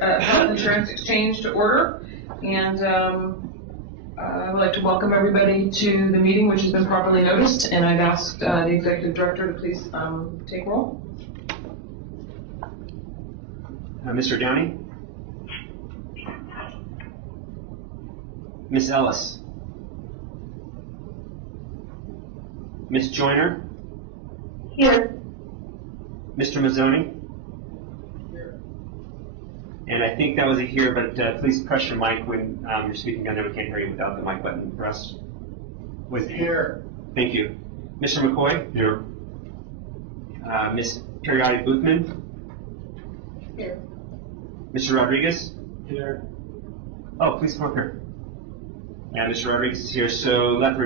Health Insurance Exchange to order, and I would like to welcome everybody to the meeting, which has been properly noticed, and I've asked the Executive Director to please take roll. Mr. Downey? Ms. Ellis? Ms. Joyner? Here. Mr. Mazzoni? And I think that was a here, but please press your mic when you're speaking. I know we can't hear you without the mic button pressed. Was here. Thank you. Mr. McCoy? Here. Ms. Periotti Boothman? Here. Mr. Rodriguez? Here. Oh, please come up here. Yeah, Mr. Rodriguez is here. So let the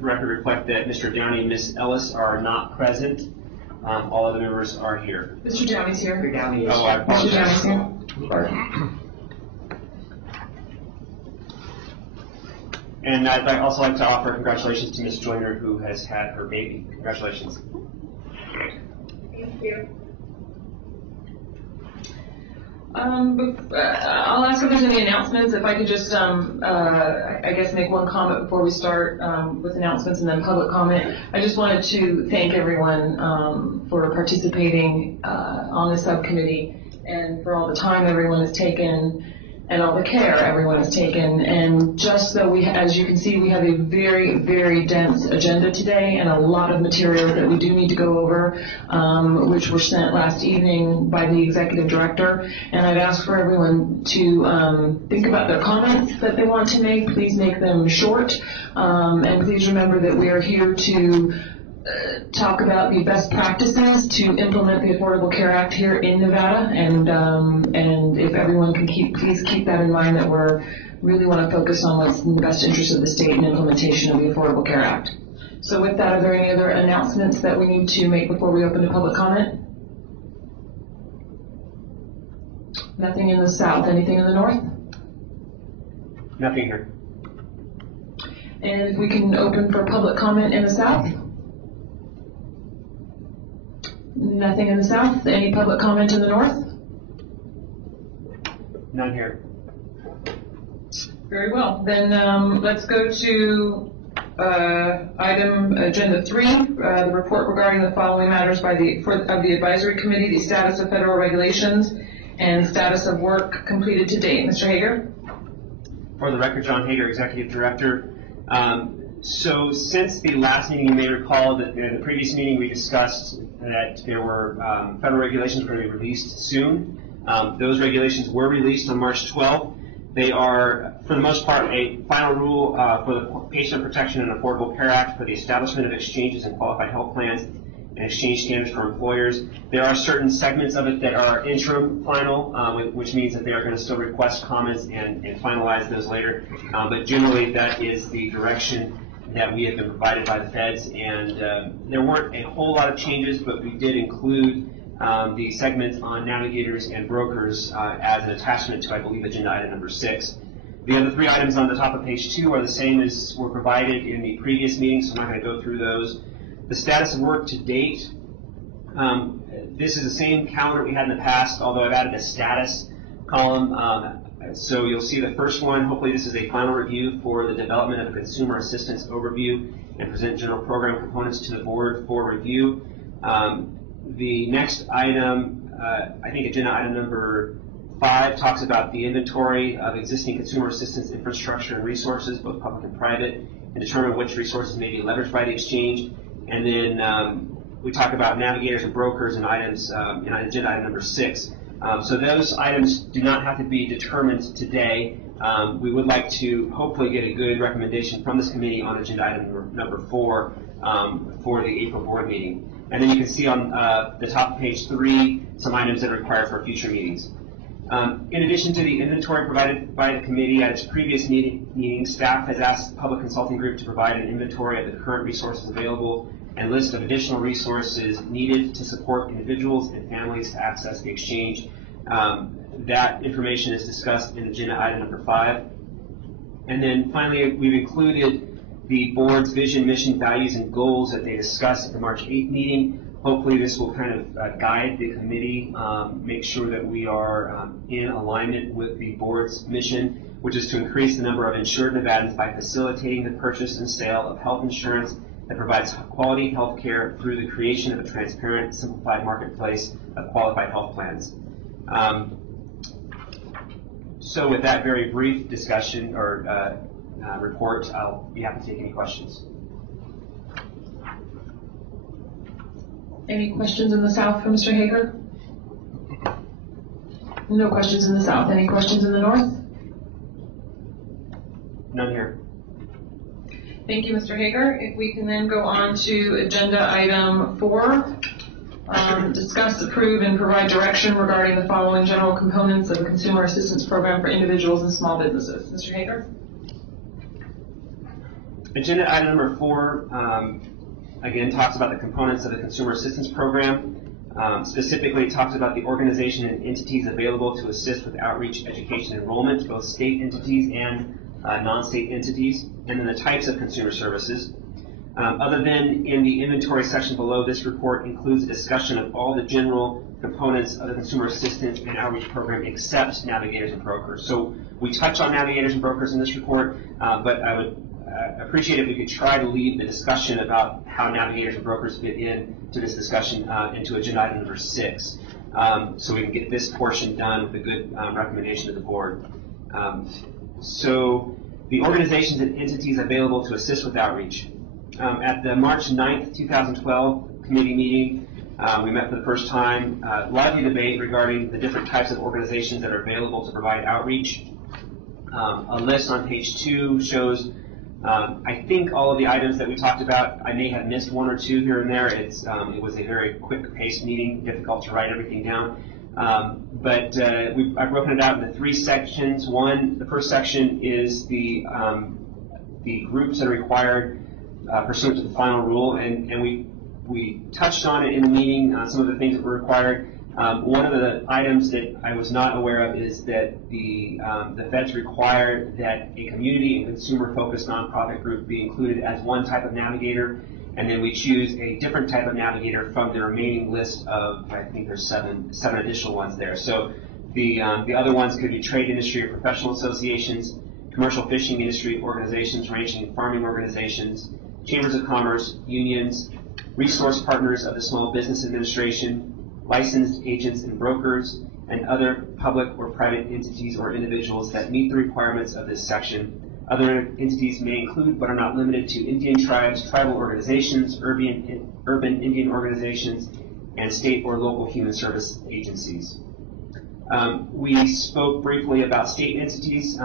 record reflect that Mr. Downey and Ms. Ellis are not present. All other members are here. Mr. Downey's here. Mr. Downey is Oh, I apologize. Mr. Downey's here. And I'd also like to offer congratulations to Ms. Joyner, who has had her baby. Congratulations. Thank you. I'll ask if there's any announcements. If I could just, I guess, make one comment before we start with announcements and then public comment. I just wanted to thank everyone for participating on the subcommittee and for all the time everyone has taken and all the care everyone has taken. And just so as you can see, we have a very, very dense agenda today and a lot of materials that we do need to go over, which were sent last evening by the Executive Director. And I've asked for everyone to think about their comments that they want to make. Please make them short. And please remember that we are here to talk about the best practices to implement the Affordable Care Act here in Nevada, and if everyone can please keep that in mind, that we're really want to focus on what's in the best interest of the state and implementation of the Affordable Care Act. So with that, are there any other announcements that we need to make before we open to public comment? Nothing in the south. Anything in the north? Nothing here. And if we can open for public comment in the south? Nothing in the south. Any public comment in the north? None here. Very well. Then let's go to item agenda 3, the report regarding the following matters of the advisory committee: the status of federal regulations and status of work completed to date. Mr. Hager. For the record, John Hager, Executive Director. So since the last meeting, you may recall that in the previous meeting we discussed that there were federal regulations going to be released soon. Those regulations were released on March 12th. They are, for the most part, a final rule for the Patient Protection and Affordable Care Act for the establishment of exchanges and qualified health plans and exchange standards for employers. There are certain segments of it that are interim final, which means that they are going to still request comments and finalize those later. But generally, that is the direction that we have been provided by the feds, and there weren't a whole lot of changes, but we did include the segments on navigators and brokers as an attachment to, I believe, agenda item number 6. The other 3 items on the top of page 2 are the same as were provided in the previous meeting, so I'm not going to go through those. The status of work to date, this is the same calendar we had in the past, although I've added a status column. So you'll see the first one. Hopefully this is a final review for the development of a consumer assistance overview and present general program components to the board for review. The next item, I think agenda item number 5, talks about the inventory of existing consumer assistance infrastructure and resources, both public and private, and determine which resources may be leveraged by the exchange. And then we talk about navigators and brokers in items in agenda item number 6. So those items do not have to be determined today. We would like to hopefully get a good recommendation from this committee on agenda item number 4 for the April board meeting. And then you can see on the top of page 3 some items that are required for future meetings. In addition to the inventory provided by the committee at its previous meeting, staff has asked the Public Consulting Group to provide an inventory of the current resources available and list of additional resources needed to support individuals and families to access the exchange. That information is discussed in agenda item number 5. And then finally, we've included the board's vision, mission, values, and goals that they discussed at the March 8th meeting. Hopefully this will kind of guide the committee, make sure that we are in alignment with the board's mission, which is to increase the number of insured Nevadans by facilitating the purchase and sale of health insurance that provides quality health care through the creation of a transparent, simplified marketplace of qualified health plans. So with that very brief discussion or report, I'll be happy to take any questions. Any questions in the South for Mr. Hager? No questions in the South. Any questions in the North? None here. Thank you, Mr. Hager. If we can then go on to agenda item 4, discuss, approve, and provide direction regarding the following general components of the Consumer Assistance Program for individuals and small businesses. Mr. Hager? Agenda item number 4 again talks about the components of the Consumer Assistance Program. Specifically, it talks about the organization and entities available to assist with outreach, education, enrollment, both state entities and non-state entities, and then the types of consumer services. Other than in the inventory section below, this report includes a discussion of all the general components of the Consumer Assistance and Outreach Program except navigators and brokers. So we touch on navigators and brokers in this report, but I would appreciate if we could try to leave the discussion about how navigators and brokers fit into this discussion into agenda item number 6, so we can get this portion done with a good recommendation to the board. So the organizations and entities available to assist with outreach. At the March 9th, 2012 committee meeting, we met for the first time. Lively debate regarding the different types of organizations that are available to provide outreach. A list on page 2 shows I think all of the items that we talked about. I may have missed 1 or 2 here and there. It was a very quick-paced meeting, difficult to write everything down. But I've broken it out into 3 sections. The first section is the groups that are required pursuant to the final rule, and we touched on it in the meeting, some of the things that were required. One of the items that I was not aware of is that the feds require that a community and consumer-focused nonprofit group be included as one type of navigator, and then we choose a different type of navigator from the remaining list of, I think there's seven additional ones there. So the other ones could be trade industry or professional associations, commercial fishing industry organizations, ranching and farming organizations, chambers of commerce, unions, resource partners of the Small Business Administration, licensed agents and brokers, and other public or private entities or individuals that meet the requirements of this section. Other entities may include, but are not limited to, Indian tribes, tribal organizations, urban Indian organizations, and state or local human service agencies. We spoke briefly about state entities,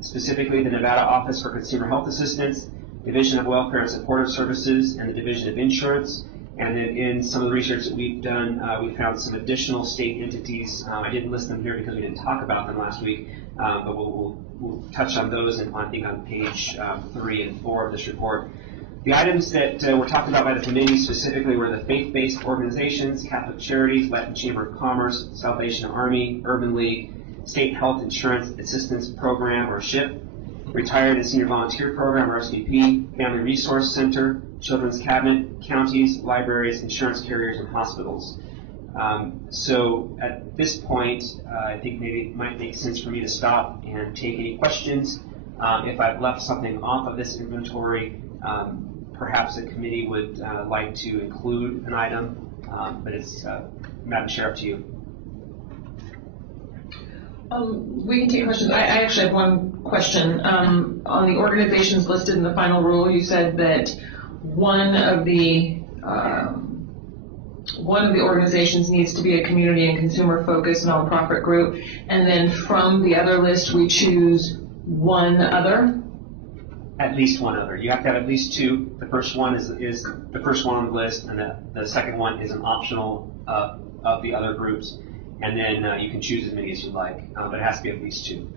specifically the Nevada Office for Consumer Health Assistance, Division of Welfare and Supportive Services, and the Division of Insurance. And then in some of the research that we've done, we found some additional state entities. I didn't list them here because we didn't talk about them last week, but we'll touch on those, and I think on page 3 and 4 of this report. The items that were talked about by the committee specifically were the faith-based organizations, Catholic Charities, Latin Chamber of Commerce, Salvation Army, Urban League, State Health Insurance Assistance Program, or SHIP, Retired and Senior Volunteer Program, or RSVP, Family Resource Center, Children's Cabinet, counties, libraries, insurance carriers, and hospitals. So at this point, I think maybe it might make sense for me to stop and take any questions. If I've left something off of this inventory, perhaps the committee would like to include an item, but it's, Madam Chair, up to you. We can take questions. I actually have one question. On the organizations listed in the final rule, you said that one of the organizations needs to be a community and consumer-focused nonprofit group, and then from the other list we choose one other? At least one other. You have to have at least 2. The first one is the first one on the list, and the second one is an optional of the other groups. And then you can choose as many as you'd like, but it has to be at least 2.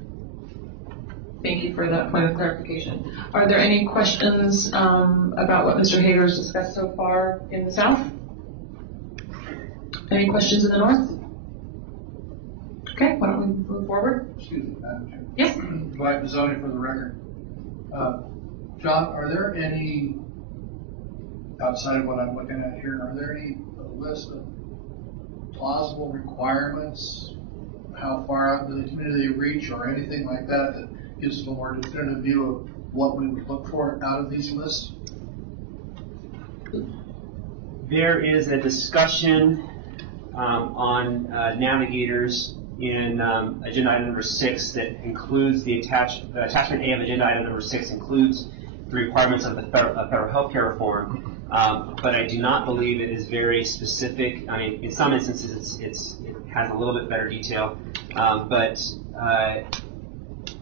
Thank you for that point of clarification. Are there any questions about what Mr. Hager has discussed so far in the South? Any questions in the North? Okay, why don't we move forward? Excuse me, Madam Chair. Yes. Dwight Mazzoni for the record. John, are there any outside of what I'm looking at here, are there any list of plausible requirements, how far out into the community they reach, or anything like that that gives us a more definitive view of what we would look for out of these lists? There is a discussion on navigators in agenda item number 6 that includes the attachment A of agenda item number 6 includes the requirements of the federal health care reform, but I do not believe it is very specific. I mean, in some instances it has a little bit better detail, but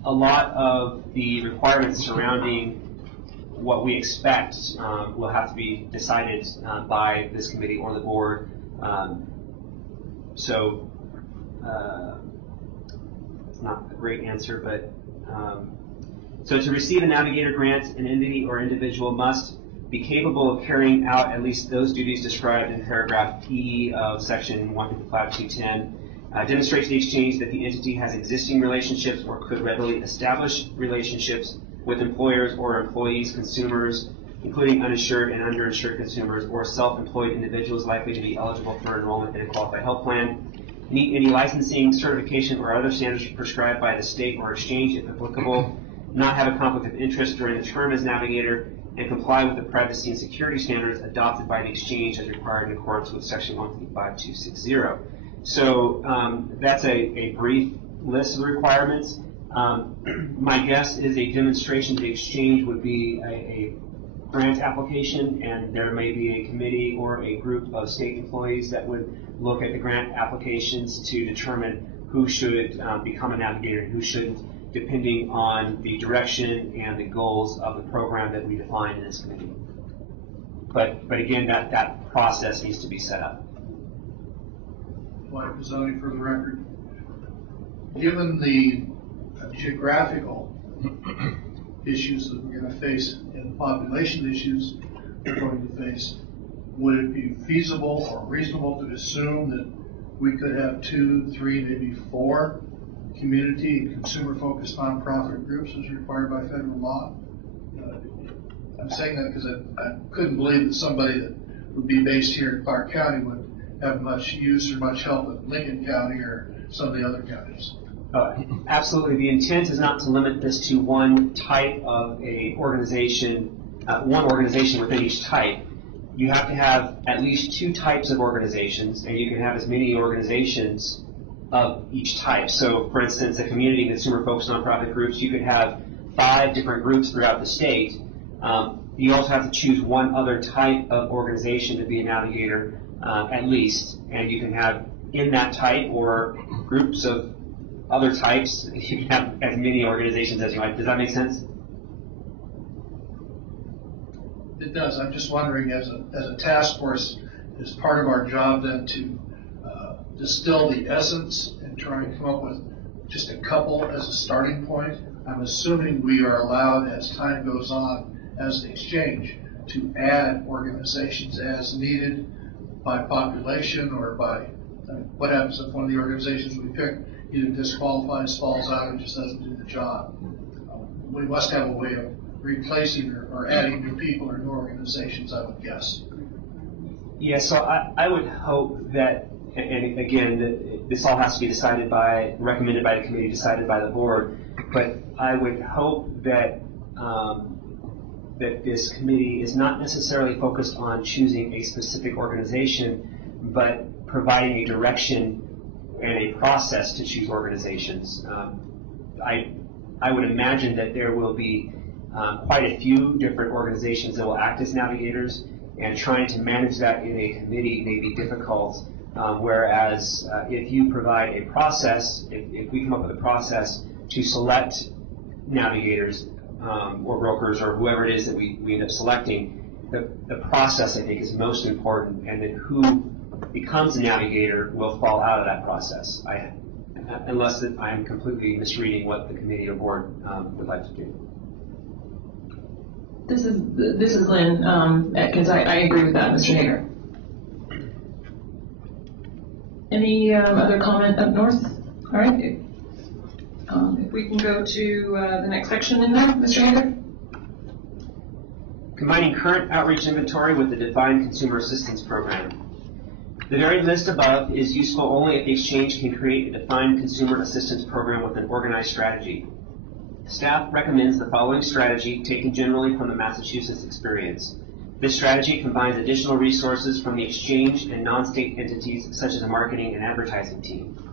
a lot of the requirements surrounding what we expect will have to be decided by this committee or the board. So it's not a great answer, but so to receive a Navigator grant, an entity or individual must be capable of carrying out at least those duties described in paragraph E of section 155.210. Demonstrate to the exchange that the entity has existing relationships or could readily establish relationships with employers or employees, consumers, including uninsured and underinsured consumers, or self-employed individuals likely to be eligible for enrollment in a qualified health plan. Meet any licensing, certification, or other standards prescribed by the state or exchange, if applicable. Not have a conflict of interest during the term as Navigator, and comply with the privacy and security standards adopted by the exchange as required in accordance with section 155.260. So that's a brief list of the requirements. My guess is a demonstration to the exchange would be a grant application, and there may be a committee or a group of state employees that would look at the grant applications to determine who should become a Navigator and who shouldn't, depending on the direction and the goals of the program that we define in this committee. But again, that process needs to be set up. Like zoning for the record, given the geographical issues that we're going to face and the population issues we're going to face, would it be feasible or reasonable to assume that we could have 2, 3, maybe 4 community and consumer-focused nonprofit groups as required by federal law? I'm saying that because I couldn't believe that somebody that would be based here in Clark County would have much use or much help in Lincoln County or some of the other counties. Absolutely. The intent is not to limit this to one type of a organization, one organization within each type. You have to have at least 2 types of organizations, and you can have as many organizations of each type. So, for instance, the community and consumer-focused nonprofit groups, you could have 5 different groups throughout the state. You also have to choose one other type of organization to be a Navigator, at least, and you can have in that type or groups of other types. You can have as many organizations as you like. Does that make sense? It does. I'm just wondering, as a task force, is part of our job then to distill the essence and try and come up with just a couple as a starting point? I'm assuming we are allowed, as time goes on, as the exchange, to add organizations as needed by population or by what happens if one of the organizations we pick either disqualifies, falls out, or just doesn't do the job. We must have a way of replacing or adding new people or new organizations, I would guess. Yeah, so I would hope that, and again, this all has to be decided by, recommended by the committee, decided by the board, but I would hope that that this committee is not necessarily focused on choosing a specific organization, but providing a direction and a process to choose organizations. I would imagine that there will be quite a few different organizations that will act as Navigators, and trying to manage that in a committee may be difficult. Whereas if you provide a process, if we come up with a process to select Navigators or brokers or whoever it is that we end up selecting, the process I think is most important, and then who becomes a Navigator will fall out of that process. Unless I am completely misreading what the committee or board would like to do. This is Lynn Atkins. I agree with that, Mr. Hager. Any other comment up north? All right. If we can go to the next section in there, Mr. Hager. Combining current outreach inventory with the defined consumer assistance program. The very list above is useful only if the exchange can create a defined consumer assistance program with an organized strategy. Staff recommends the following strategy taken generally from the Massachusetts experience. This strategy combines additional resources from the exchange and non-state entities such as a marketing and advertising team.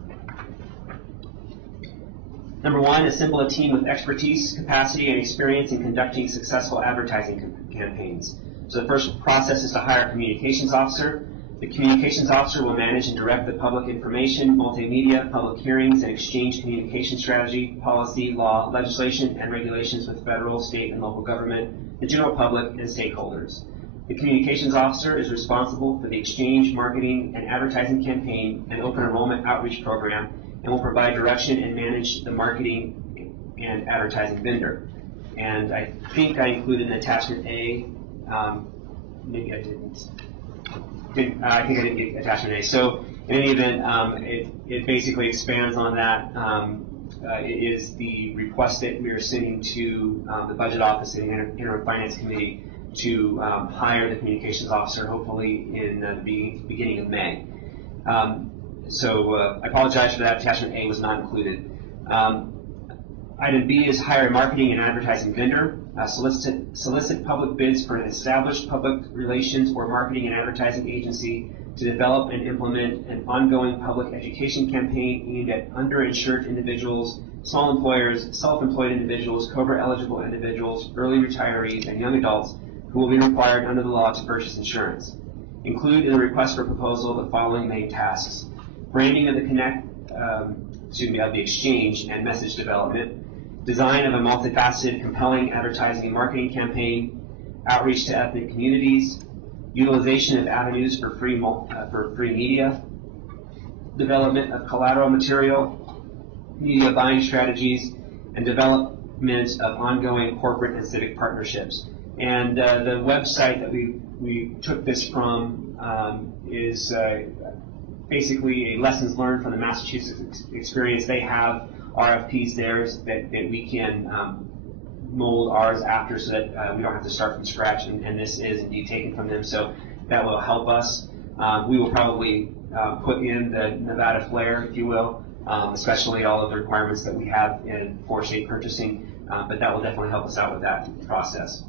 Number one, assemble a team with expertise, capacity, and experience in conducting successful advertising campaigns. So the first process is to hire a communications officer. The communications officer will manage and direct the public information, multimedia, public hearings, and exchange communication strategy, policy, law, legislation, and regulations with federal, state, and local government, the general public, and stakeholders. The communications officer is responsible for the exchange, marketing, and advertising campaign and open enrollment outreach program, and will provide direction and manage the marketing and advertising vendor. And I think I included in attachment A, maybe I didn't. I think I didn't get attachment A. So in any event, it basically expands on that. It is the request that we are sending to the budget office and the interim finance committee to hire the communications officer, hopefully in the beginning of May. So I apologize for that. Attachment A was not included. Item B is hire a marketing and advertising vendor. Solicit public bids for an established public relations or marketing and advertising agency to develop and implement an ongoing public education campaign aimed at underinsured individuals, small employers, self-employed individuals, COBRA-eligible individuals, early retirees, and young adults who will be required under the law to purchase insurance. Include in the request for proposal the following main tasks: branding of the exchange and message development, design of a multifaceted, compelling advertising and marketing campaign, outreach to ethnic communities, utilization of avenues for free media, development of collateral material, media buying strategies, and development of ongoing corporate and civic partnerships. And the website that we took this from is basically a lessons learned from the Massachusetts experience. They have RFPs there that we can mold ours after, so that we don't have to start from scratch, and this is indeed taken from them, so that will help us. We will probably put in the Nevada flair, if you will, especially all of the requirements that we have for state purchasing, but that will definitely help us out with that process.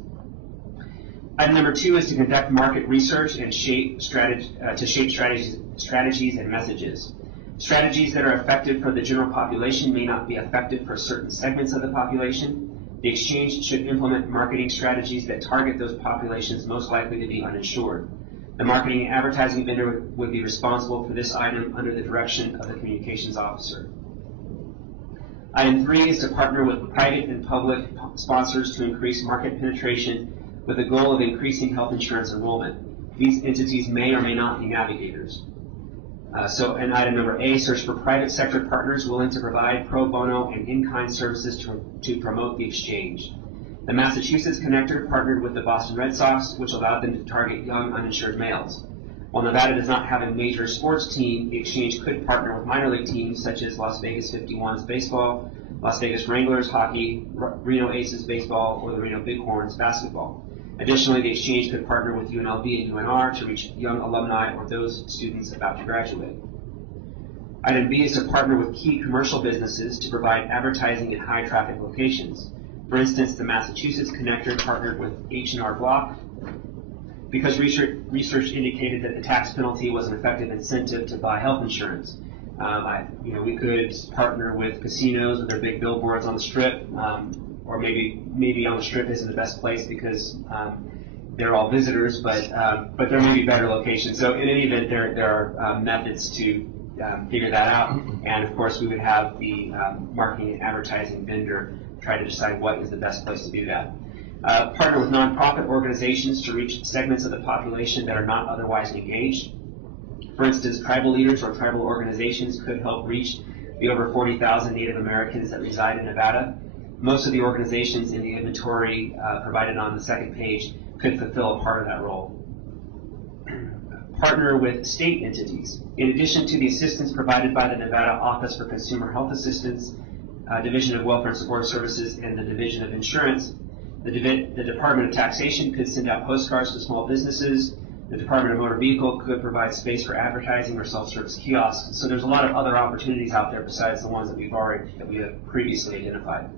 Item number 2 is to conduct market research and shape strategies and messages. Strategies that are effective for the general population may not be effective for certain segments of the population. The exchange should implement marketing strategies that target those populations most likely to be uninsured. The marketing and advertising vendor would be responsible for this item under the direction of the communications officer. Item 3 is to partner with private and public sponsors to increase market penetration with the goal of increasing health insurance enrollment. These entities may or may not be navigators. So in item number A, search for private sector partners willing to provide pro bono and in-kind services to promote the exchange. The Massachusetts Connector partnered with the Boston Red Sox, which allowed them to target young uninsured males. While Nevada does not have a major sports team, the exchange could partner with minor league teams such as Las Vegas 51s baseball, Las Vegas Wranglers hockey, Reno Aces baseball, or the Reno Bighorns basketball. Additionally, the exchange could partner with UNLV and UNR to reach young alumni or those students about to graduate. Item B is to partner with key commercial businesses to provide advertising in high traffic locations. For instance, the Massachusetts Connector partnered with H&R Block because research indicated that the tax penalty was an effective incentive to buy health insurance. We could partner with casinos with their big billboards on the strip, or maybe on the strip isn't the best place because they're all visitors, but there may be better locations. So in any event, there are methods to figure that out, and of course we would have the marketing and advertising vendor try to decide what is the best place to do that. Partner with nonprofit organizations to reach segments of the population that are not otherwise engaged. For instance, tribal leaders or tribal organizations could help reach the over 40,000 Native Americans that reside in Nevada. Most of the organizations in the inventory provided on the second page could fulfill a part of that role. Partner with state entities. In addition to the assistance provided by the Nevada Office for Consumer Health Assistance, Division of Welfare and Support Services, and the Division of Insurance, The Department of Taxation could send out postcards to small businesses. The Department of Motor Vehicle could provide space for advertising or self-service kiosks. So there's a lot of other opportunities out there besides the ones that we have previously identified.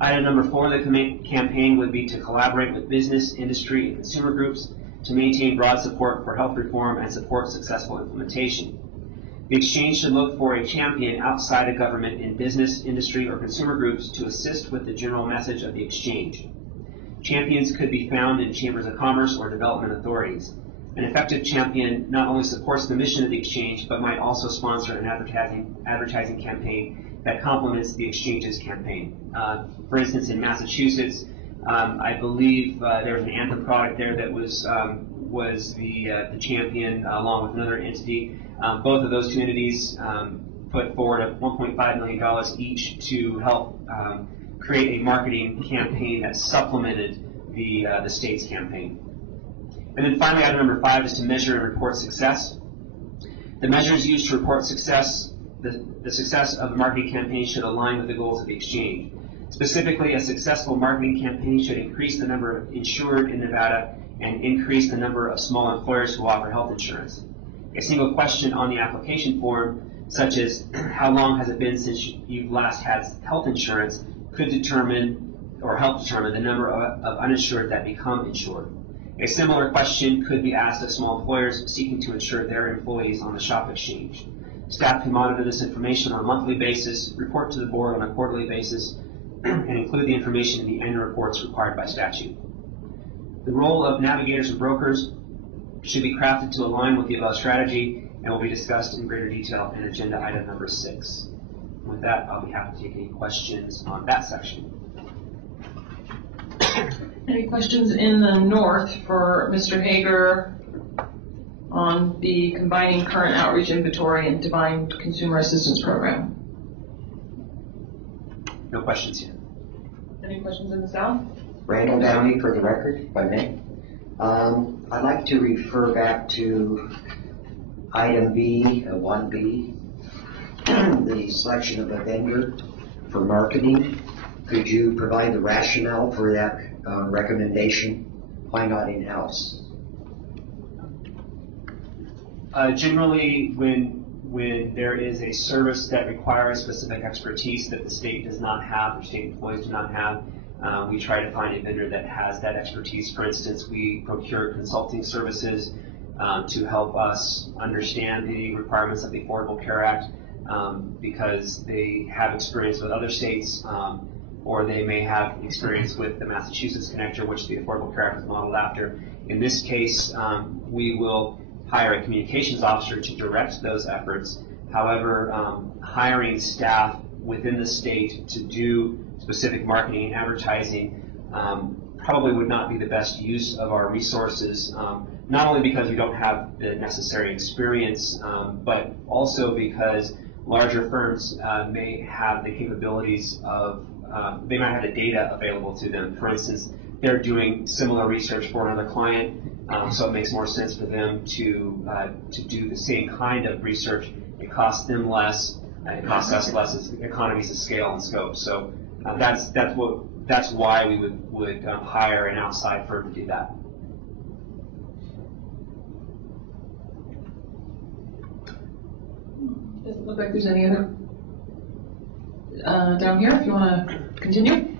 Item number 4 of the campaign would be to collaborate with business, industry, and consumer groups to maintain broad support for health reform and support successful implementation. The exchange should look for a champion outside of government in business, industry, or consumer groups to assist with the general message of the exchange. Champions could be found in chambers of commerce or development authorities. An effective champion not only supports the mission of the exchange, but might also sponsor an advertising campaign that complements the exchange's campaign. For instance, in Massachusetts, I believe there was an Anthem product there that was the champion along with another entity. Both of those two entities put forward $1.5 million each to help create a marketing campaign that supplemented the state's campaign. And then finally, item number 5 is to measure and report success. The measures used to report success, the success of the marketing campaign should align with the goals of the exchange. Specifically, a successful marketing campaign should increase the number of insured in Nevada and increase the number of small employers who offer health insurance. A single question on the application form, such as how long has it been since you've last had health insurance, could determine or help determine the number of uninsured that become insured. A similar question could be asked of small employers seeking to insure their employees on the SHOP exchange. Staff can monitor this information on a monthly basis, report to the board on a quarterly basis, and include the information in the annual reports required by statute. The role of navigators and brokers should be crafted to align with the above strategy and will be discussed in greater detail in agenda item number 6. With that, I'll be happy to take any questions on that section. Any questions in the north for Mr. Hager on the combining current outreach inventory and Divine Consumer Assistance Program? No questions here. Any questions in the south? Randall Downey for the record, if I may. I'd like to refer back to item B, 1B, the selection of a vendor for marketing. Could you provide the rationale for that recommendation? Why not in-house? Generally, when there is a service that requires specific expertise that the state does not have, or state employees do not have, we try to find a vendor that has that expertise. For instance, we procure consulting services to help us understand the requirements of the Affordable Care Act because they have experience with other states or they may have experience with the Massachusetts connector, which the Affordable Care Act is modeled after. In this case, we will hire a communications officer to direct those efforts. However, hiring staff within the state to do specific marketing and advertising probably would not be the best use of our resources, not only because we don't have the necessary experience, but also because larger firms may have the capabilities of, they might have the data available to them. For instance, they're doing similar research for another client, so it makes more sense for them to do the same kind of research. It costs them less, it costs us less, it's economies of scale and scope. So that's why we would hire an outside firm to do that. Doesn't look like there's any other down here. If you want to continue.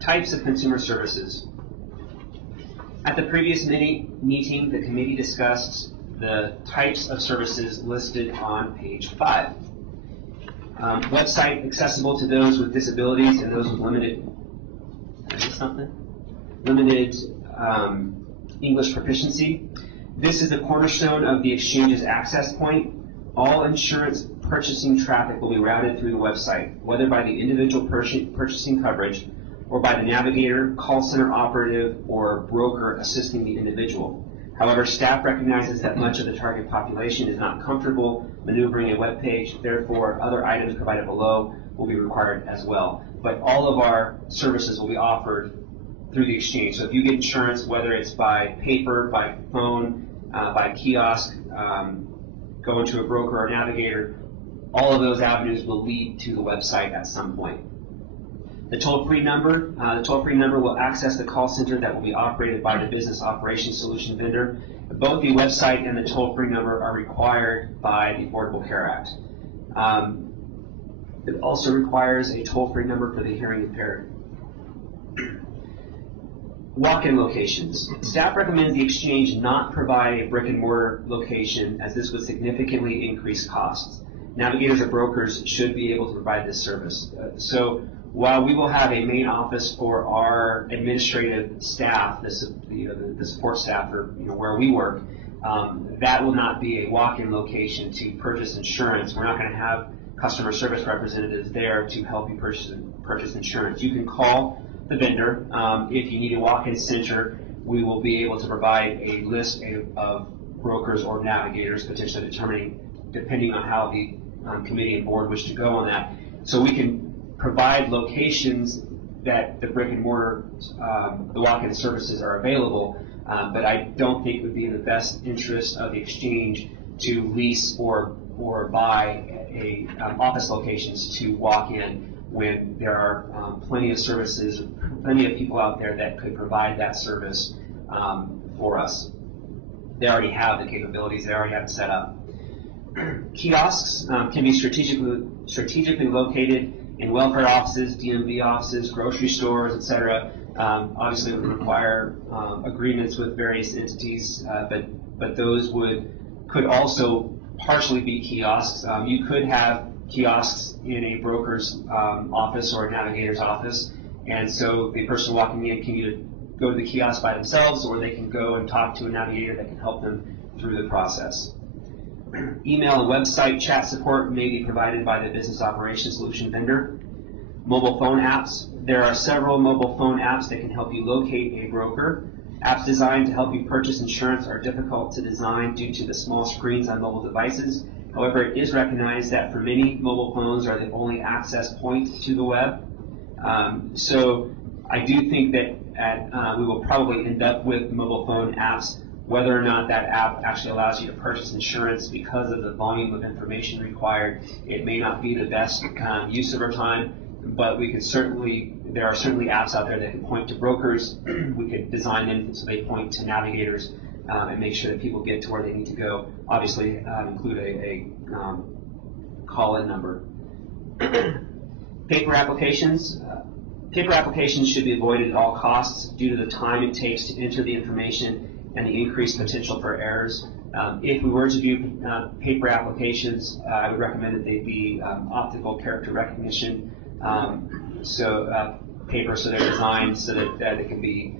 Types of consumer services. At the previous meeting, the committee discussed the types of services listed on page 5. Website accessible to those with disabilities and those with limited English proficiency. This is the cornerstone of the exchange's access point. All insurance purchasing traffic will be routed through the website, whether by the individual purchasing coverage or by the navigator, call center operative, or broker assisting the individual. However, staff recognizes that much of the target population is not comfortable maneuvering a web page, therefore other items provided below will be required as well. But all of our services will be offered through the exchange. So if you get insurance, whether it's by paper, by phone, by kiosk, going to a broker or navigator, all of those avenues will lead to the website at some point. The toll-free number will access the call center that will be operated by the business operations solution vendor. Both the website and the toll-free number are required by the Affordable Care Act. It also requires a toll-free number for the hearing impaired. Walk-in locations. Staff recommends the exchange not provide a brick and mortar location, as this would significantly increase costs. Navigators or brokers should be able to provide this service. So while we will have a main office for our administrative staff, the support staff, or where we work, that will not be a walk-in location to purchase insurance. We're not going to have customer service representatives there to help you purchase insurance. You can call the vendor. If you need a walk-in center, we will be able to provide a list of brokers or navigators, potentially depending on how the committee and board wish to go on that. So we can provide locations that the brick and mortar, the walk-in services are available, but I don't think it would be in the best interest of the exchange to lease or buy office locations to walk in when there are plenty of services, plenty of people out there that could provide that service for us. They already have the capabilities, they already have it set up. Kiosks can be strategically located in welfare offices, DMV offices, grocery stores, etc. Obviously, it would require agreements with various entities, but those could also partially be kiosks. You could have kiosks in a broker's office or a navigator's office, and so the person walking in can either go to the kiosk by themselves, or they can go and talk to a navigator that can help them through the process. Email and website chat support may be provided by the business operations solution vendor. Mobile phone apps. There are several mobile phone apps that can help you locate a broker. Apps designed to help you purchase insurance are difficult to design due to the small screens on mobile devices. However, it is recognized that for many, mobile phones are the only access point to the web. So I do think that we will probably end up with mobile phone apps. Whether or not that app actually allows you to purchase insurance because of the volume of information required, it may not be the best use of our time, but there are certainly apps out there that can point to brokers. We could design them so they point to navigators and make sure that people get to where they need to go. Obviously, include a call-in number. Paper applications. Paper applications should be avoided at all costs due to the time it takes to enter the information and the increased potential for errors. If we were to do paper applications, I would recommend that they be optical character recognition, paper, so they're designed so that it can be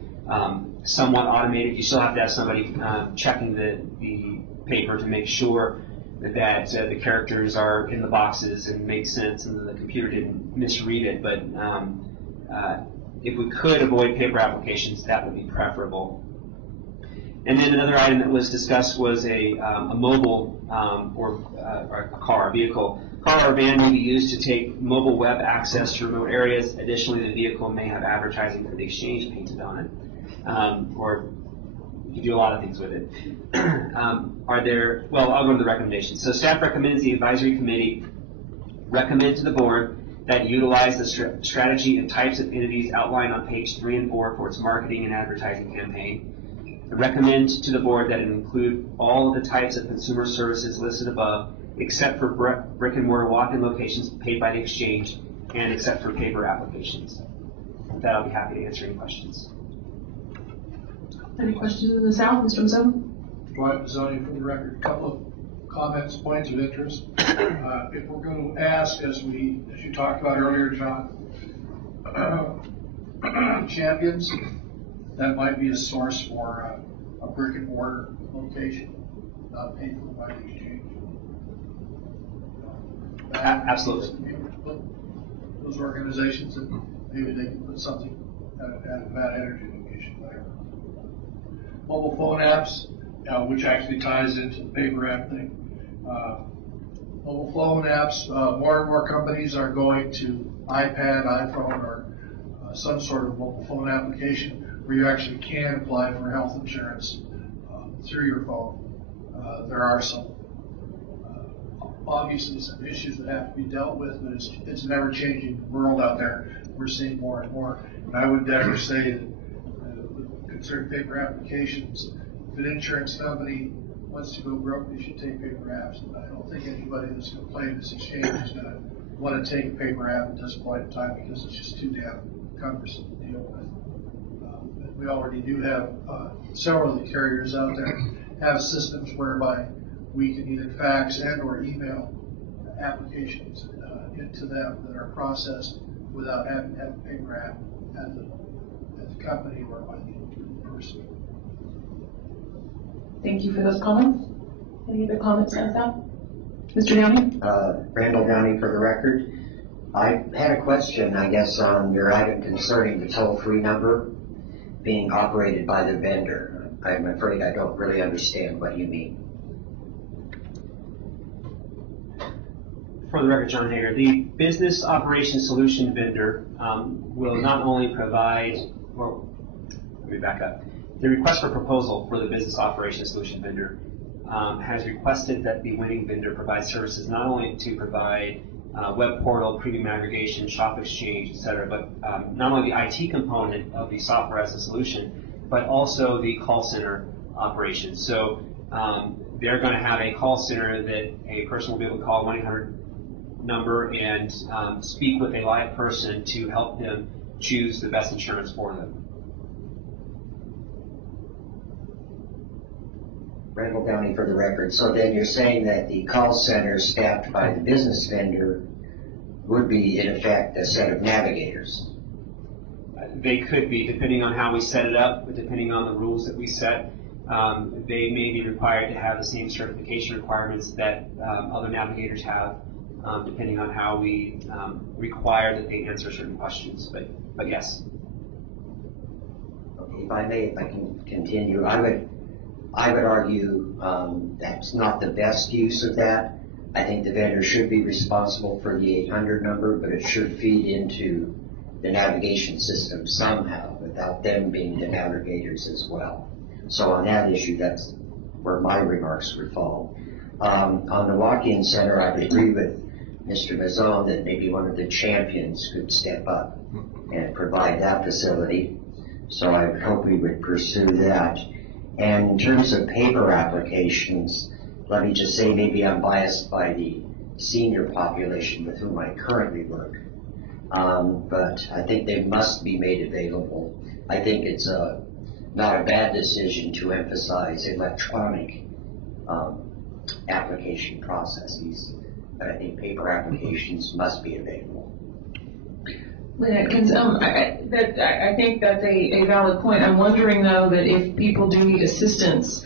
somewhat automated. You still have to have somebody checking the paper to make sure that the characters are in the boxes and make sense and the computer didn't misread it. But if we could avoid paper applications, that would be preferable. And then another item that was discussed was a mobile or a car, a vehicle. Car or van may be used to take mobile web access to remote areas. Additionally, the vehicle may have advertising for the exchange painted on it, or you can do a lot of things with it. I'll go to the recommendations. So staff recommends the advisory committee recommend to the board that utilize the strategy and types of entities outlined on page 3 and 4 for its marketing and advertising campaign. Recommend to the board that it include all of the types of consumer services listed above, except for brick and mortar walk-in locations paid by the exchange, and except for paper applications. With that, I'll be happy to answer any questions. Any questions in the South, Mr. Mazzone? Dwight Mazzone for the record. A couple of comments, points of interest. If we're going to ask, as you talked about earlier, John, champions, that might be a source for a brick and mortar location, not paid for by the exchange. Absolutely. Those organizations that maybe they can put something at a bad energy location there. Mobile phone apps, which actually ties into the paper app thing. Mobile phone apps, more and more companies are going to iPad, iPhone, or some sort of mobile phone application where you actually can apply for health insurance through your phone. There are some obviously some issues that have to be dealt with, but it's an ever-changing world out there. We're seeing more and more. And I would dare say that with concerned paper applications, if an insurance company wants to go broke, they should take paper apps. And I don't think anybody that's going to play in this exchange is going to want to take a paper app at this point in time because it's just too damn cumbersome to deal with. We already do have several of the carriers out there have systems whereby we can either fax and or email applications into them that are processed without having to have a paper app at the company or by the person. Thank you for those comments. Any other comments, Council? Mr. Downey? Randall Downey for the record. I had a question, I guess, on your item concerning the toll-free number being operated by the vendor. I'm afraid I don't really understand what you mean. For the record, John Hager, the business operation solution vendor will not only provide, or let me back up. The request for proposal for the business operation solution vendor has requested that the winning vendor provide services not only to provide web portal, premium aggregation, shop exchange, et cetera, but not only the IT component of the software as a solution, but also the call center operation. So they're going to have a call center that a person will be able to call 1-800 number and speak with a live person to help them choose the best insurance for them. Randall Downey for the record. So then you're saying that the call center staffed by the business vendor would be, in effect, a set of navigators? They could be, depending on how we set it up, but depending on the rules that we set. They may be required to have the same certification requirements that other navigators have, depending on how we require that they answer certain questions. But yes. Okay, if I can continue, I would argue that's not the best use of that. I think the vendor should be responsible for the 800 number, but it should feed into the navigation system somehow without them being the navigators as well. So on that issue, that's where my remarks would fall. On the walk-in center, I would agree with Mr. Mazzone that maybe one of the champions could step up and provide that facility. So I hope we would pursue that. And in terms of paper applications, let me just say maybe I'm biased by the senior population with whom I currently work. But I think they must be made available. I think it's not a bad decision to emphasize electronic application processes, but I think paper applications must be available. Lynn Atkins, I think that's a valid point. I'm wondering, though, that if people do need assistance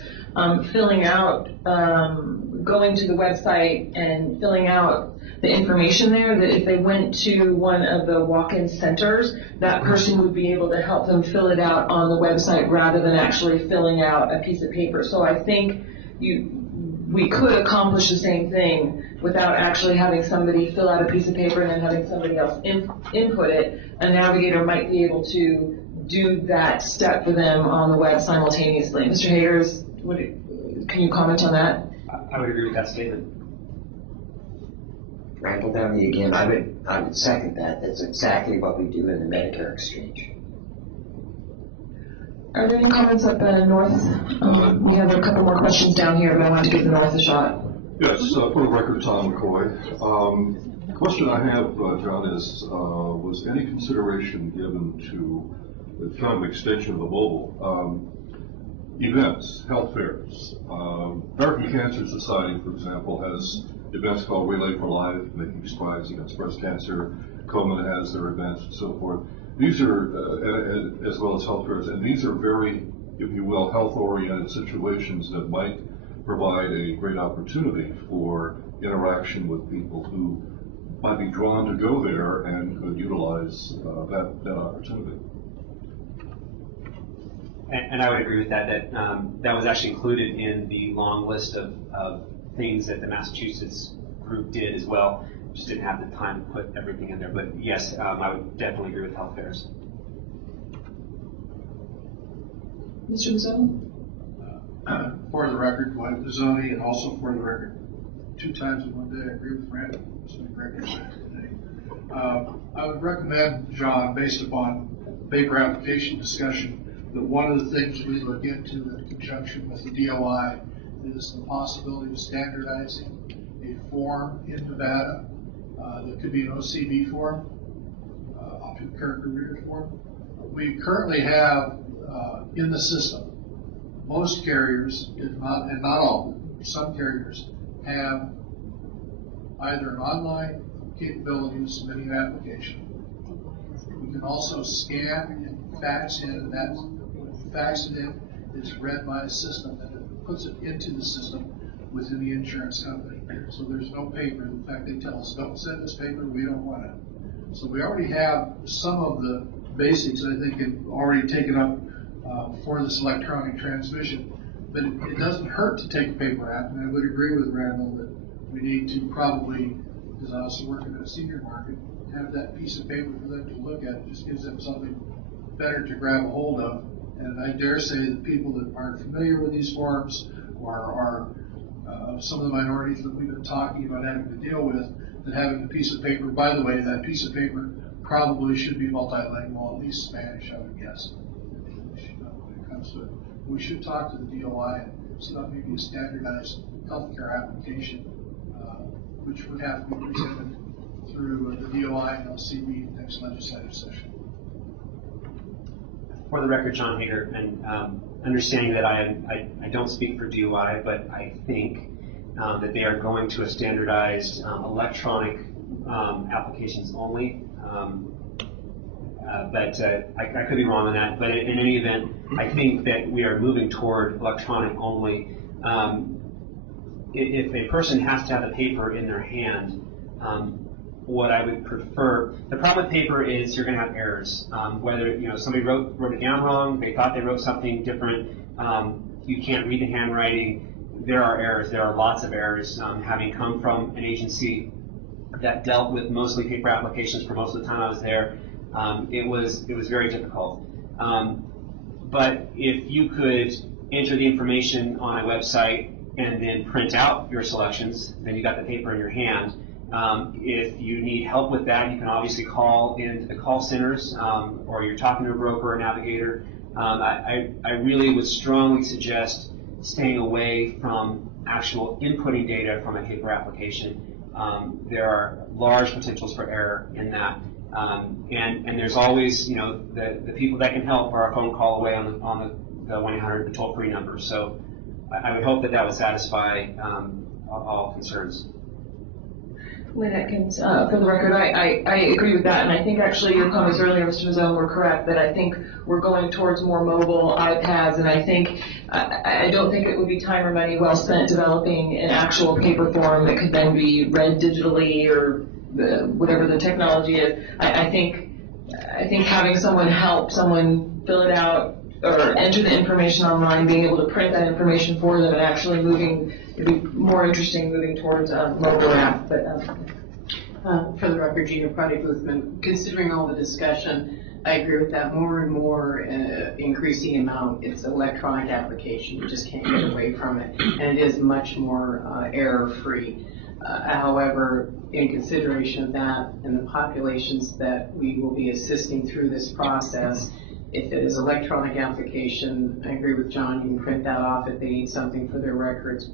filling out, going to the website and filling out the information there, that if they went to one of the walk-in centers, that person would be able to help them fill it out on the website rather than actually filling out a piece of paper. So I think we could accomplish the same thing without actually having somebody fill out a piece of paper and then having somebody else input it. A navigator might be able to do that step for them on the web simultaneously. Mr. Hayers, can you comment on that? I would agree with that statement. Randall Downey again, I would second that. That's exactly what we do in the Medicare exchange. Are there any comments up north? We have a couple more questions down here, but I want to give the north a shot. Yes, for the record, Tom McCoy. The question I have, John, is was any consideration given to the kind of extension of the mobile events, health fairs? American Cancer Society, for example, has events called Relay for Life, making strides against breast cancer. Komen has their events and so forth. These are, as well as health fairs, and these are very, if you will, health-oriented situations that might provide a great opportunity for interaction with people who might be drawn to go there and could utilize that opportunity. And I would agree with that, that was actually included in the long list of things that the Massachusetts group did as well. Just didn't have the time to put everything in there. But yes, I would definitely agree with health fairs. Mr. Mazzone? For the record, Mike Mazzone, and also for the record, 2 times in one day. I agree with Randall. So I agree with that today. I would recommend, John, based upon paper application discussion, that one of the things we look into in conjunction with the DOI is the possibility of standardizing a form in Nevada that could be an OCB form, optic character reader form. We currently have in the system, most carriers, and not all, some carriers have either an online capability of submitting an application. We can also scan and fax in, and that fax it in is read by a system that puts it into the system within the insurance company. So there's no paper. In fact, they tell us, don't send this paper, we don't want it. So we already have some of the basics, I think, already taken up for this electronic transmission. But it doesn't hurt to take a paper app, and I would agree with Randall that we need to probably, because I also work in a senior market, have that piece of paper for them to look at. It just gives them something better to grab a hold of. And I dare say that people that aren't familiar with these forms or are some of the minorities that we've been talking about having to deal with, that having a piece of paper, by the way, that piece of paper probably should be multilingual, at least Spanish, I would guess. When it comes to it. We should talk to the DOI and set up maybe a standardized healthcare application, which would have to be presented through the DOI and LCB next legislative session. For the record, John Hager, and understanding that I don't speak for DOI, but I think that they are going to a standardized electronic applications only. But I could be wrong on that. But in any event, I think that we are moving toward electronic only. If a person has to have the paper in their hand, what I would prefer, the problem with paper is you're going to have errors. Whether somebody wrote it down wrong, they thought they wrote something different, you can't read the handwriting. There are errors. There are lots of errors. Having come from an agency that dealt with mostly paper applications for most of the time I was there, it was very difficult. But if you could enter the information on a website and then print out your selections, then you got the paper in your hand. If you need help with that, you can obviously call into the call centers, or you're talking to a broker or navigator. I really would strongly suggest staying away from actual inputting data from a paper application. There are large potentials for error in that. And there's always, the people that can help are a phone call away on the 1-800 toll-free number. So I would hope that would satisfy all concerns. Lynn Atkins, for the record, I agree with that, and I think actually your comments earlier, Mr. Mazzone, were correct, that I think we're going towards more mobile iPads, and I think, I don't think it would be time or money well spent developing an actual paper form that could then be read digitally or whatever the technology is. I think having someone help someone fill it out or enter the information online, being able to print that information for them and actually moving, it'd be more interesting moving towards a mobile app. But for the record, Gina Proddy-Boothman, considering all the discussion, I agree with that. More and more increasing amount, it's electronic application. You just can't get away from it. And it is much more error-free. However, in consideration of that and the populations that we will be assisting through this process, if it is electronic application, I agree with John, you can print that off if they need something for their records.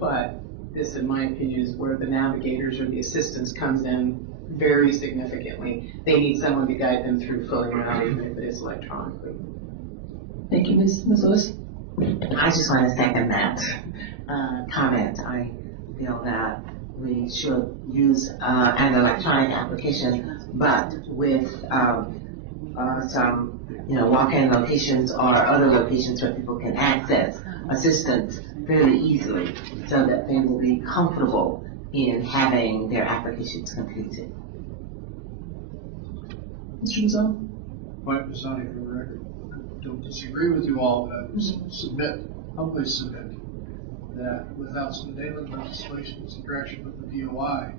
But this, in my opinion, is where the navigators or the assistance comes in very significantly. They need someone to guide them through filling it out, even if it is electronically. Thank you, Ms. Lewis. I just want to second that comment. I feel that we should use an electronic application, but with some walk-in locations or other locations where people can access assistance fairly easily so that they will be comfortable in having their applications completed. Mr. Mazzone? Mike Pisani, for the record. I don't disagree with you all, but I would humbly submit that without some enabling legislation, some direction from the DOI,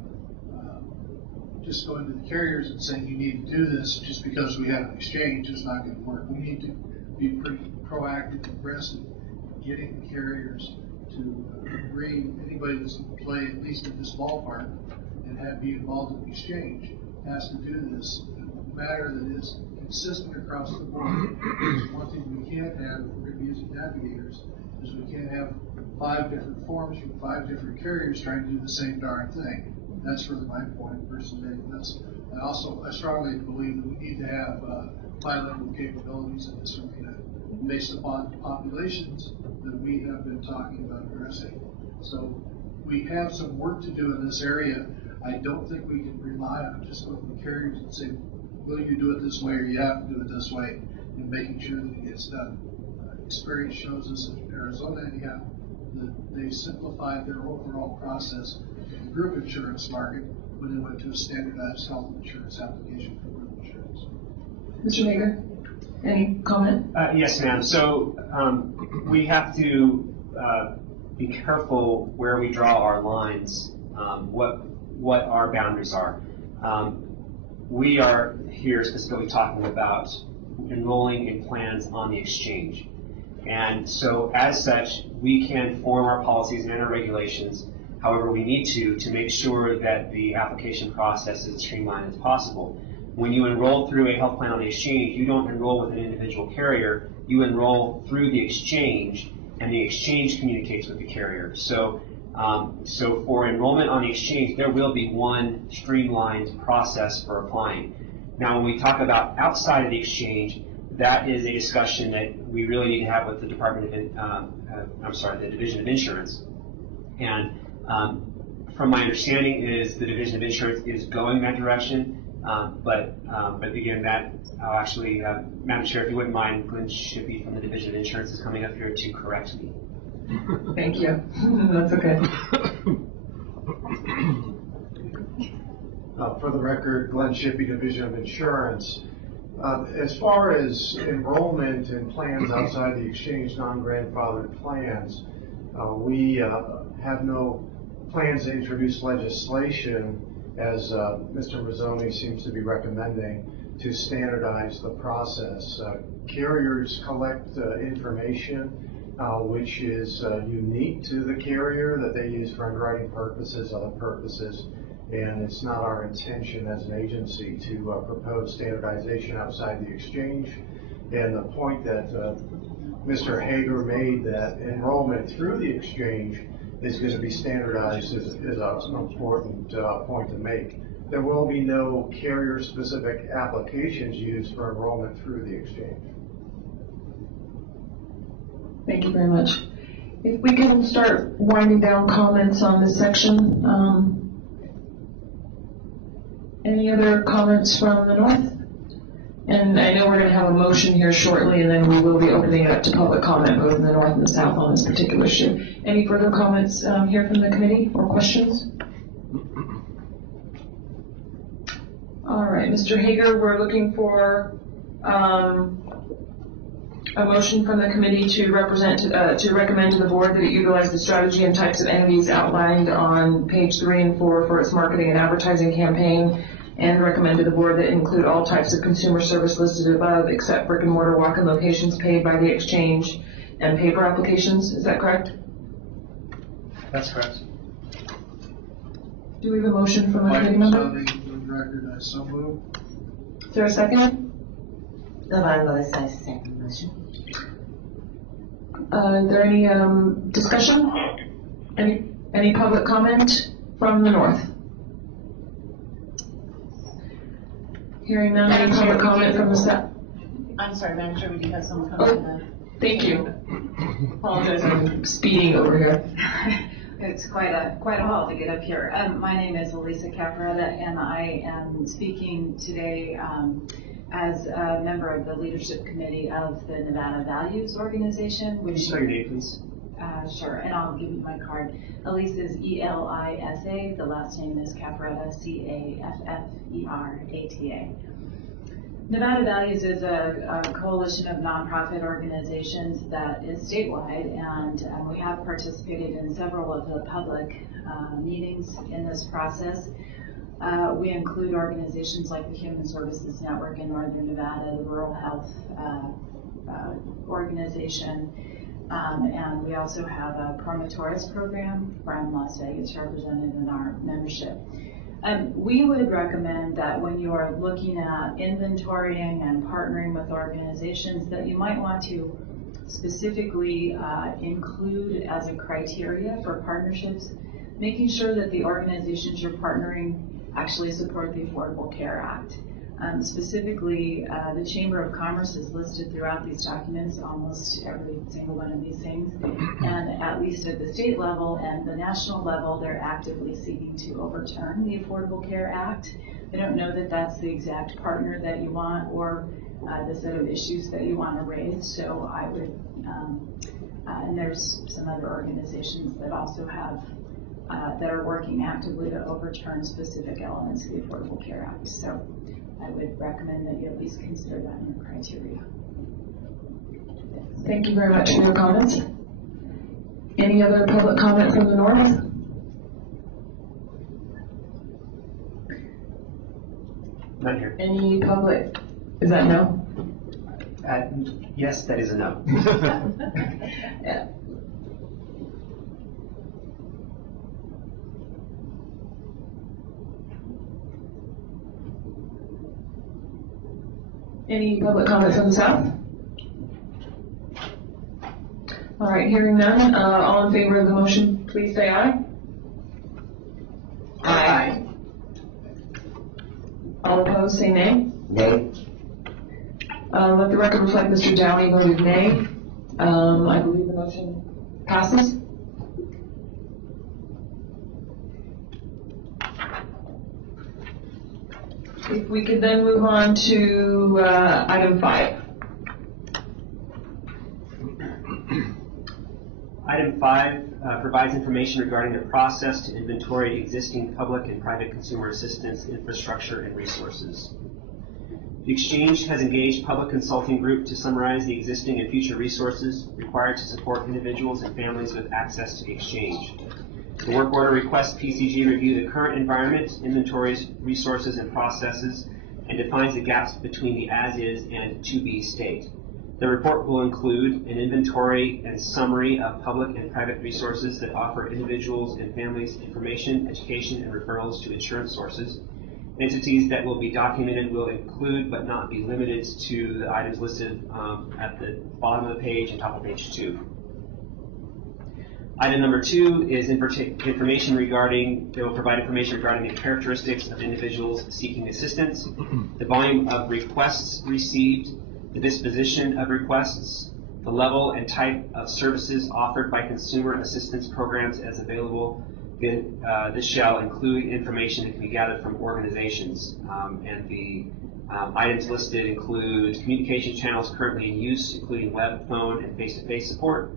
just going to the carriers and saying you need to do this just because we have an exchange is not going to work. We need to be pretty proactive and aggressive in getting the carriers to bring anybody that's going to play, at least at this ballpark, and be involved in the exchange, has to do this in a manner that is consistent across the board. Because one thing we can't have, if we're going to be using navigators, is we can't have 5 different forms from 5 different carriers trying to do the same darn thing. That's really my point versus anything else. And also, I strongly believe that we need to have bilingual capabilities in this arena based upon populations that we have been talking about addressing. So we have some work to do in this area. I don't think we can rely on just looking at carriers and say, will you do it this way or you have to do it this way, and making sure that it gets done. Experience shows us in Arizona anyhow that they simplified their overall process in the group insurance market when they went to a standardized health insurance application for group insurance. Mr. Hager, any comment? Yes, ma'am. So we have to be careful where we draw our lines, what our boundaries are. We are here specifically talking about enrolling in plans on the exchange. And so as such, we can form our policies and our regulations however we need to make sure that the application process is as streamlined as possible. When you enroll through a health plan on the exchange, you don't enroll with an individual carrier, you enroll through the exchange, and the exchange communicates with the carrier. So for enrollment on the exchange, there will be one streamlined process for applying. Now, when we talk about outside of the exchange, that is a discussion that we really need to have with the the Division of Insurance. And from my understanding is the Division of Insurance is going that direction. But again, that I'll actually, Madam Chair, if you wouldn't mind, Glenn Shippey from the Division of Insurance is coming up here to correct me. Thank you. That's okay. For the record, Glenn Shippey, Division of Insurance. As far as enrollment in plans outside the exchange, non-grandfathered plans, we have no plans to introduce legislation, as Mr. Mazzoni seems to be recommending, to standardize the process. Carriers collect information which is unique to the carrier that they use for underwriting purposes, other purposes, and it's not our intention as an agency to propose standardization outside the exchange. And the point that Mr. Hager made, that enrollment through the exchange is going to be standardized, is an important point to make. There will be no carrier-specific applications used for enrollment through the exchange. Thank you very much. If we can start winding down comments on this section. Any other comments from the north? And I know we're going to have a motion here shortly, and then we will be opening it up to public comment both in the north and the south on this particular issue. Any further comments here from the committee or questions? All right, Mr. Hager, we're looking for a motion from the committee to recommend to the board that it utilize the strategy and types of entities outlined on page 3 and 4 for its marketing and advertising campaign, and recommend to the board that include all types of consumer service listed above except brick and mortar walk-in locations paid by the exchange and paper applications. Is that correct? That's correct. Do we have a motion from a committee member? Record, I so move. Is there a second? Lavon Lewis, I second the motion. Is there any discussion? Any public comment from the north? Hearing none, any public comment from the south? I'm sorry, Madam Chair, we do have someone coming in. Thank you. Apologize, I'm speeding over here. It's quite a haul to get up here. My name is Elisa Caparetta, and I am speaking today as a member of the leadership committee of the Nevada Values Organization. Would you spell your name, please? Sure, and I'll give you my card. Elisa is E-L-I-S-A. The last name is Caparetta, C-A-F-F-E-R-A-T-A. Nevada Values is a coalition of nonprofit organizations that is statewide, and we have participated in several of the public meetings in this process. We include organizations like the Human Services Network in Northern Nevada, the Rural Health Organization, And we also have a Promotoris program from Las Vegas represented in our membership. We would recommend that when you are looking at inventorying and partnering with organizations, that you might want to specifically include as a criteria for partnerships, making sure that the organizations you're partnering actually support the Affordable Care Act. Specifically, the Chamber of Commerce is listed throughout these documents, almost every single one of these things, and at least at the state level and the national level, they're actively seeking to overturn the Affordable Care Act. I don't know that that's the exact partner that you want or the set of issues that you want to raise, so I would, and there's some other organizations that also have, that are working actively to overturn specific elements of the Affordable Care Act. So I would recommend that you at least consider that in your criteria. Thank you very much for your comments. Any other public comment from the north? None here. Any public, is that no? Yes, that is a no. Yeah. Any public comments from the south? All right, hearing none, all in favor of the motion, please say aye. Aye. All opposed, say nay. Nay. Let the record reflect Mr. Downey voted nay. I believe the motion passes. If we could then move on to item 5. Item 5 provides information regarding the process to inventory existing public and private consumer assistance infrastructure and resources. The Exchange has engaged Public Consulting Group to summarize the existing and future resources required to support individuals and families with access to the Exchange. The work order requests PCG review the current environment, inventories, resources, and processes, and defines the gaps between the as-is and to-be state. The report will include an inventory and summary of public and private resources that offer individuals and families information, education, and referrals to insurance sources. Entities that will be documented will include but not be limited to the items listed at the bottom of the page and top of page 2. Item number 2 is information regarding, they will provide information regarding the characteristics of individuals seeking assistance, the volume of requests received, the disposition of requests, the level and type of services offered by consumer assistance programs as available. This shall include information that can be gathered from organizations, and the items listed include communication channels currently in use, including web, phone, and face-to-face support,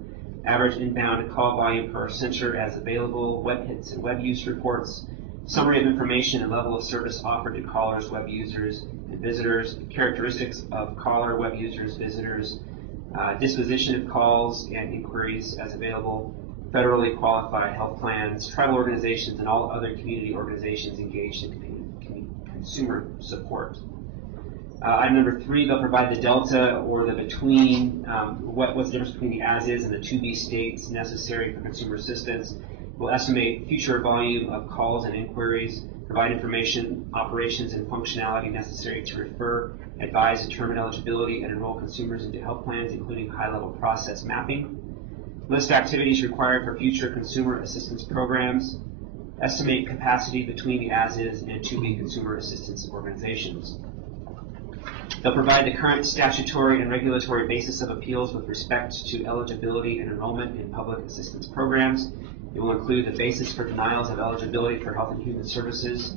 average inbound call volume per center as available, web hits and web use reports, summary of information and level of service offered to callers, web users, and visitors, characteristics of caller, web users, visitors, disposition of calls and inquiries as available, federally qualified health plans, tribal organizations, and all other community organizations engaged in consumer support. Item number 3, they'll provide the delta or the between, what's the difference between the as-is and the to-be states necessary for consumer assistance. We'll estimate future volume of calls and inquiries, provide information, operations, and functionality necessary to refer, advise, determine eligibility, and enroll consumers into health plans, including high-level process mapping. List activities required for future consumer assistance programs. Estimate capacity between the as-is and to-be consumer assistance organizations. They'll provide the current statutory and regulatory basis of appeals with respect to eligibility and enrollment in public assistance programs. It will include the basis for denials of eligibility for Health and Human Services,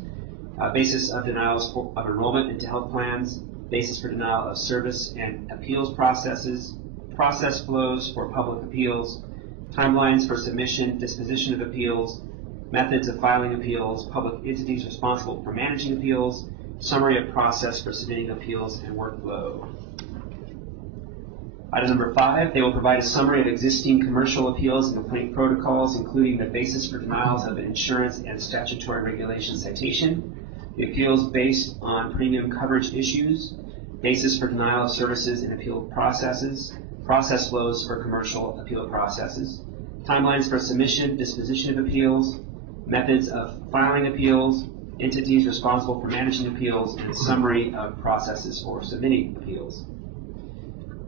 basis of denials of enrollment into health plans, basis for denial of service and appeals processes, process flows for public appeals, timelines for submission, disposition of appeals, methods of filing appeals, public entities responsible for managing appeals, summary of process for submitting appeals, and workflow. Item number 5, they will provide a summary of existing commercial appeals and complaint protocols, including the basis for denials of insurance and statutory regulation citation, the appeals based on premium coverage issues, basis for denial of services and appeal processes, process flows for commercial appeal processes, timelines for submission, disposition of appeals, methods of filing appeals, entities responsible for managing appeals, and a summary of processes for submitting appeals.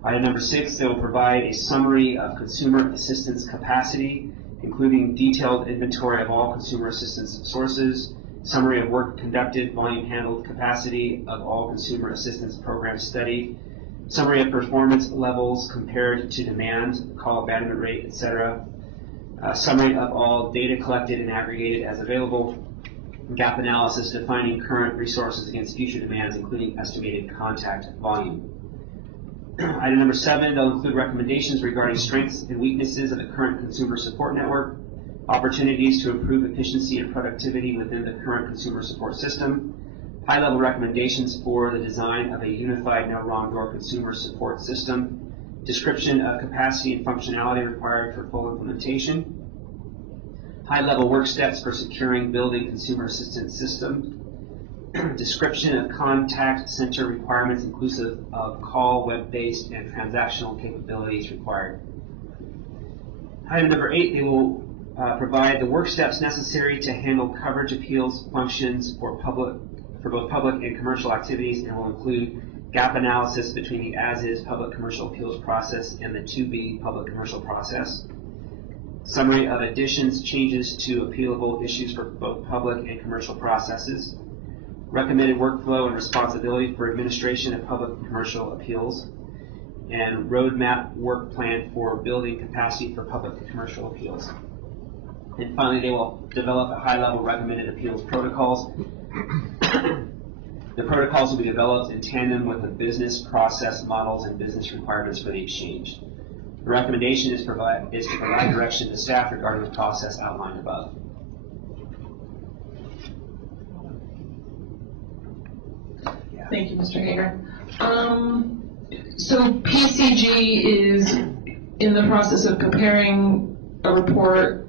Item number 6, they will provide a summary of consumer assistance capacity, including detailed inventory of all consumer assistance sources, summary of work conducted, volume handled, capacity of all consumer assistance programs studied, summary of performance levels compared to demand, call abandonment rate, etc., summary of all data collected and aggregated as available, gap analysis defining current resources against future demands, including estimated contact volume. Item number 7, they'll include recommendations regarding strengths and weaknesses of the current consumer support network, opportunities to improve efficiency and productivity within the current consumer support system, high-level recommendations for the design of a unified no wrong door consumer support system, description of capacity and functionality required for full implementation, high-level work steps for securing building consumer assistance system, description of contact center requirements inclusive of call, web-based, and transactional capabilities required. Item number 8, they will provide the work steps necessary to handle coverage appeals functions for both public and commercial activities, and will include gap analysis between the as-is public commercial appeals process and the to-be public commercial process, summary of additions, changes to appealable issues for both public and commercial processes, recommended workflow and responsibility for administration of public and commercial appeals, and roadmap work plan for building capacity for public and commercial appeals. And finally, they will develop a high-level recommended appeals protocols. The protocols will be developed in tandem with the business process models and business requirements for the exchange. The recommendation is to provide direction to staff regarding the process outlined above. Thank you, Mr. Hager. So PCG is in the process of preparing a report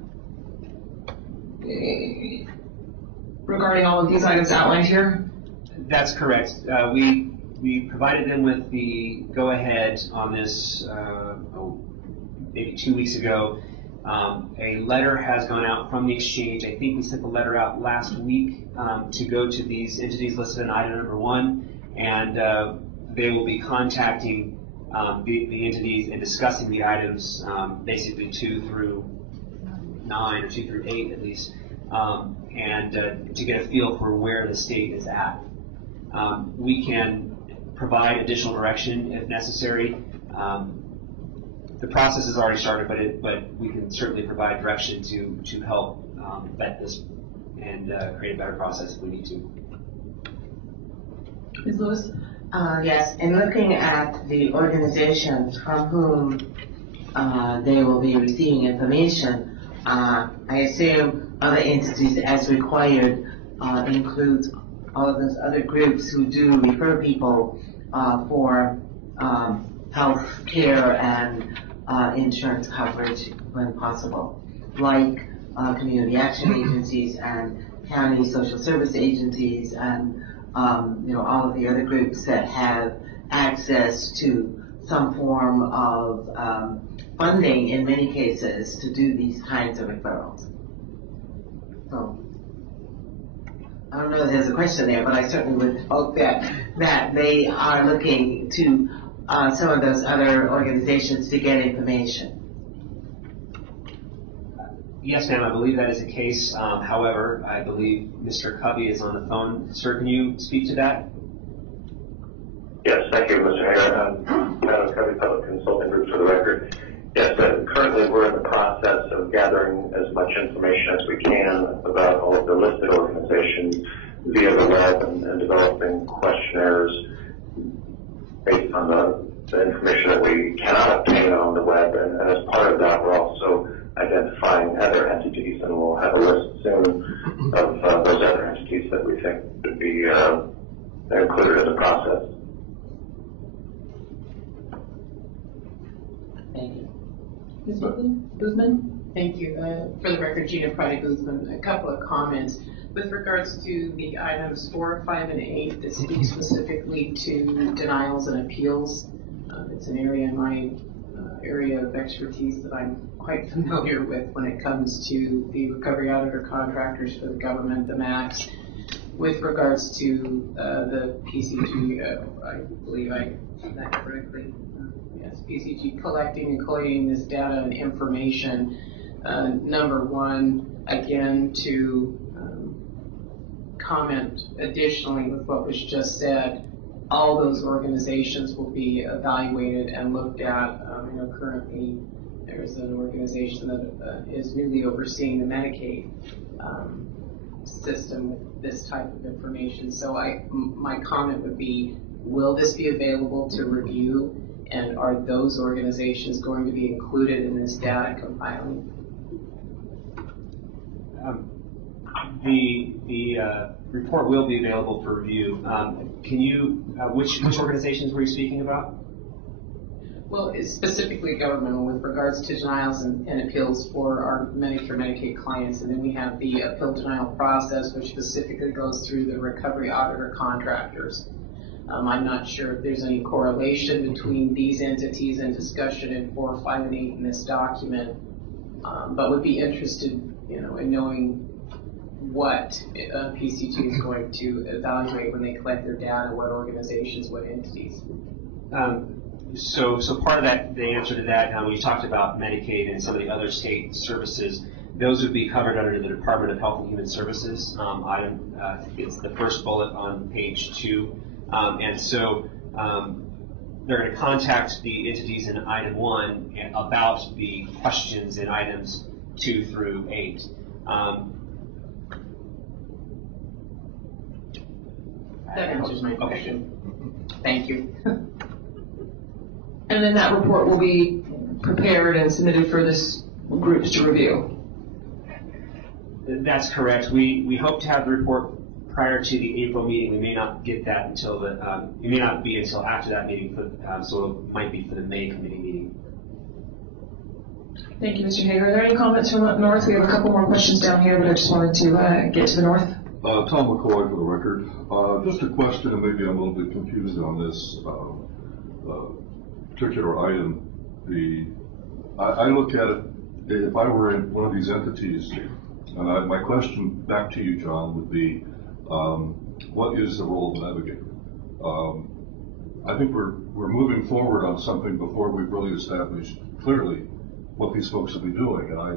regarding all of these items outlined here? That's correct. We provided them with the go-ahead on this maybe 2 weeks ago. A letter has gone out from the exchange. I think we sent the letter out last week to go to these entities listed in item number 1, and they will be contacting the entities and discussing the items, basically 2 through 9 or 2 through 8 at least, and to get a feel for where the state is at. We can provide additional direction if necessary. The process has already started, but we can certainly provide direction to help vet this and create a better process if we need to. Ms. Lewis? Yes, in looking at the organizations from whom they will be receiving information, I assume other entities as required includes all of those other groups who do refer people for health care and insurance coverage when possible, like community action agencies and county social service agencies and all of the other groups that have access to some form of funding in many cases to do these kinds of referrals. So I don't know if there's a question there, but I certainly would hope that they are looking to some of those other organizations to get information. Yes, ma'am, I believe that is the case. However, I believe Mr. Covey is on the phone. Sir, can you speak to that? Yes, thank you, Mr. Mayor. Madam Covey, Public Consulting Group, for the record. Yes, currently we're in the process of gathering as much information as we can about all of the listed organizations via the web and developing questionnaires based on the information that we cannot obtain on the web. And as part of that, we're also identifying other entities, and we'll have a list soon of those other entities that we think would be included in the process. Thank you. Ms. Guzman? Thank you. For the record, Gina Pryde-Guzman, a couple of comments. With regards to the items 4, 5, and 8 that speak specifically to denials and appeals, it's an area in my area of expertise that I'm quite familiar with when it comes to the recovery auditor contractors for the government, the MACs. With regards to the PCG, I believe I said that correctly. Yes, PCG collecting and collating this data and information. Number one, again, to comment additionally with what was just said, all those organizations will be evaluated and looked at. Currently there's an organization that is really overseeing the Medicaid system with this type of information. So my comment would be, will this be available to review, and are those organizations going to be included in this data compiling? The report will be available for review. Can you, which organizations were you speaking about? Well, it's specifically governmental with regards to denials and appeals for our Medicare, Medicaid clients, and then we have the appeal denial process, which specifically goes through the recovery auditor contractors. I'm not sure if there's any correlation between these entities and discussion in 4, 5, and 8 in this document, but would be interested, in knowing what PCG is going to evaluate when they collect their data, what organizations, what entities. So part of that, the answer to that, when you talked about Medicaid and some of the other state services, those would be covered under the Department of Health and Human Services item. It's the first bullet on page 2. And so they're going to contact the entities in item 1 about the questions in items 2 through 8. That answers my question. Thank you. And then that report will be prepared and submitted for this groups to review. That's correct. We hope to have the report prior to the April meeting. We may not get that until it may not be until after that meeting, so it might be for the May committee meeting. Thank you, Mr. Hager. Are there any comments from up north? We have a couple more questions down here, but I just wanted to get to the north. Tom McCoy for the record. Just a question, and maybe I'm a little bit confused on this particular item. I look at it, if I were in one of these entities, and my question back to you, John, would be, what is the role of the navigator? I think we're moving forward on something before we've really established clearly what these folks will be doing, and I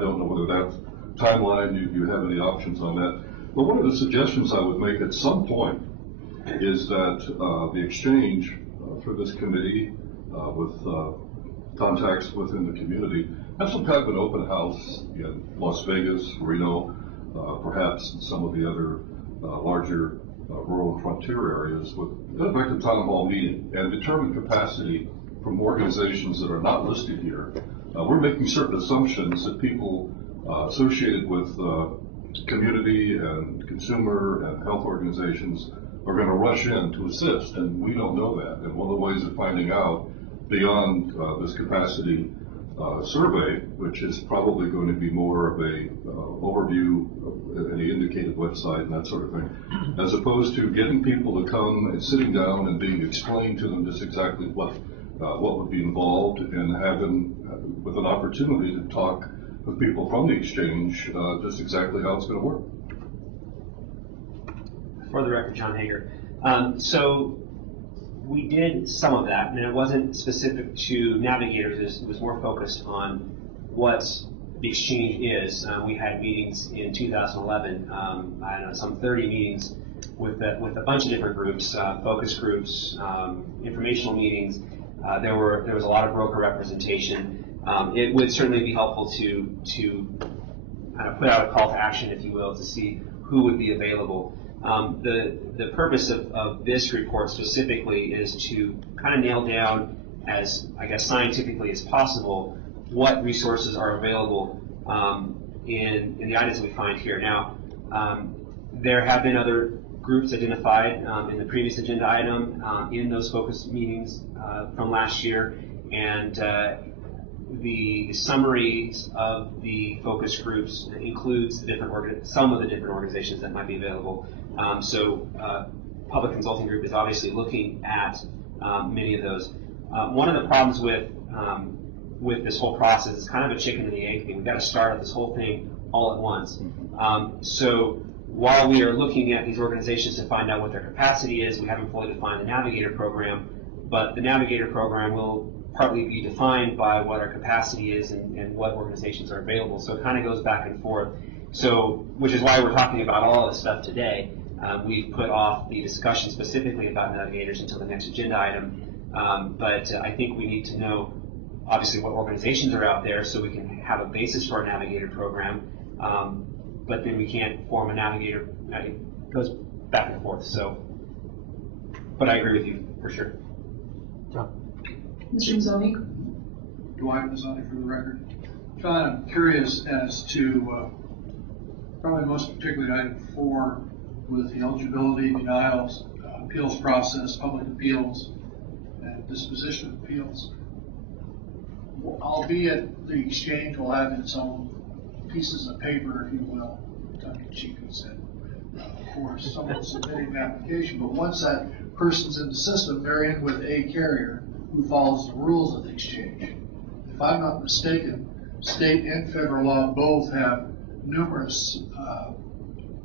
don't know whether that timeline, you have any options on that. But one of the suggestions I would make at some point is that the exchange for this committee with contacts within the community have some kind of an open house in Las Vegas, Reno, perhaps in some of the other larger rural frontier areas, with an effective town hall meeting and determine capacity from organizations that are not listed here. We're making certain assumptions that people associated with community and consumer and health organizations are going to rush in to assist, and we don't know that. And one of the ways of finding out beyond this capacity survey, which is probably going to be more of a overview of any indicated website and that sort of thing, as opposed to getting people to come and sitting down and being explained to them just exactly what would be involved, and have them with an opportunity to talk with people from the exchange just exactly how it's going to work. For the record, John Hager. So we did some of that, and it wasn't specific to navigators. It was more focused on what the exchange is. We had meetings in 2011, I don't know, some 30 meetings with a bunch of different groups, focus groups, informational meetings. There was a lot of broker representation. It would certainly be helpful to kind of put out a call to action, if you will, to see who would be available. The purpose of this report specifically is to kind of nail down, as I guess scientifically as possible, what resources are available in the items that we find here. Now, there have been other groups identified in the previous agenda item in those focus meetings from last year, and the summaries of the focus groups includes some of the different organizations that might be available. So Public Consulting Group is obviously looking at many of those. One of the problems with with this whole process. It's kind of a chicken and the egg thing. We've got to start up this whole thing all at once. So while we are looking at these organizations to find out what their capacity is, we haven't fully defined the Navigator program, but the Navigator program will partly be defined by what our capacity is and what organizations are available. So it kind of goes back and forth. So, which is why we're talking about all this stuff today. We've put off the discussion specifically about Navigators until the next agenda item. But I think we need to know, obviously, what organizations are out there so we can have a basis for our Navigator program. But then we can't form a Navigator. It goes back and forth. So, but I agree with you for sure. Mr. Mazzoni? Dwight Mazzoni for the record. John, I'm curious as to probably most particularly item 4 with the eligibility, denials, appeals process, public appeals, and disposition of appeals. Albeit the exchange will have its own pieces of paper, if you will, tongue-in-cheek said, for someone submitting an application. But once that person's in the system, they're in with a carrier who follows the rules of the exchange. If I'm not mistaken, state and federal law both have numerous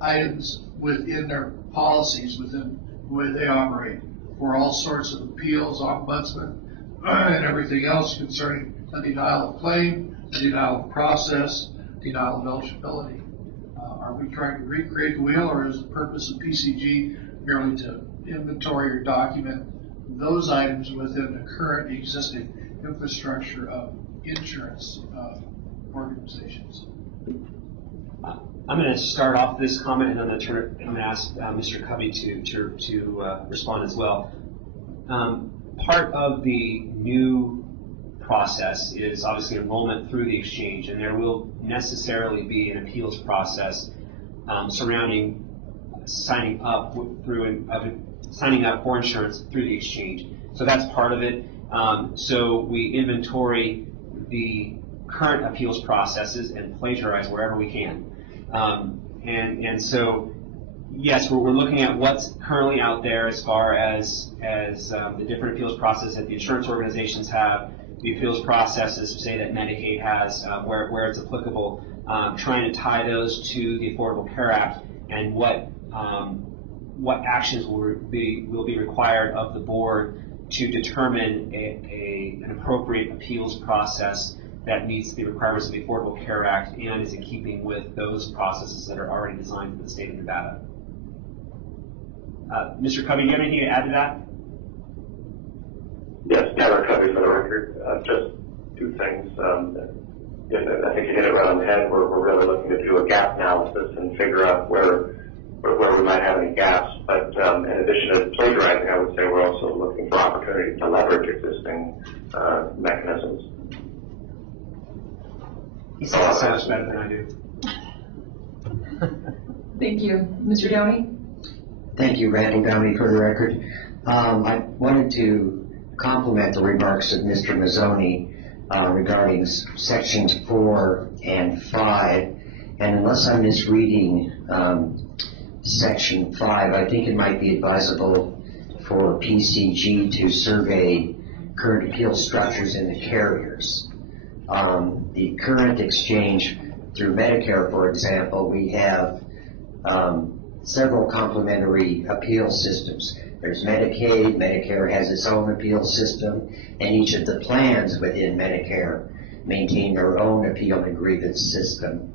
items within their policies, within the way they operate, for all sorts of appeals, ombudsman, and everything else concerning a denial of claim, denial of process, denial of eligibility. Are we trying to recreate the wheel, or is the purpose of PCG merely to inventory or document those items within the current existing infrastructure of insurance organizations? I'm going to start off this comment, and then I'm going to ask Mr. Covey to respond as well. Part of the new process is obviously enrollment through the exchange, and there will necessarily be an appeals process surrounding signing up for insurance through the exchange. So that's part of it. So we inventory the current appeals processes and plagiarize wherever we can. And so, yes, we're looking at what's currently out there as far as the different appeals processes that the insurance organizations have, the appeals processes, say, that Medicaid has, where it's applicable, trying to tie those to the Affordable Care Act, and what actions will be required of the board to determine an appropriate appeals process that meets the requirements of the Affordable Care Act and is in keeping with those processes that are already designed for the state of Nevada. Mr. Covey, do you have anything to add to that? Yes, Tyler Covey for the record. Just two things. I think you hit it right on the head. We're really looking to do a gap analysis and figure out where we might have any gaps. But in addition to plagiarizing, I would say we're also looking for opportunities to leverage existing mechanisms. He says it so much better than I do. Thank you. Mr. Downey? Thank you, Randall Downey, for the record. I wanted to compliment the remarks of Mr. Mazzoni regarding sections 4 and 5. And unless I'm misreading section 5, I think it might be advisable for PCG to survey current appeal structures in the carriers. The current exchange through Medicare, for example, we have several complementary appeal systems. There's Medicaid, Medicare has its own appeal system, and each of the plans within Medicare maintain their own appeal and grievance system.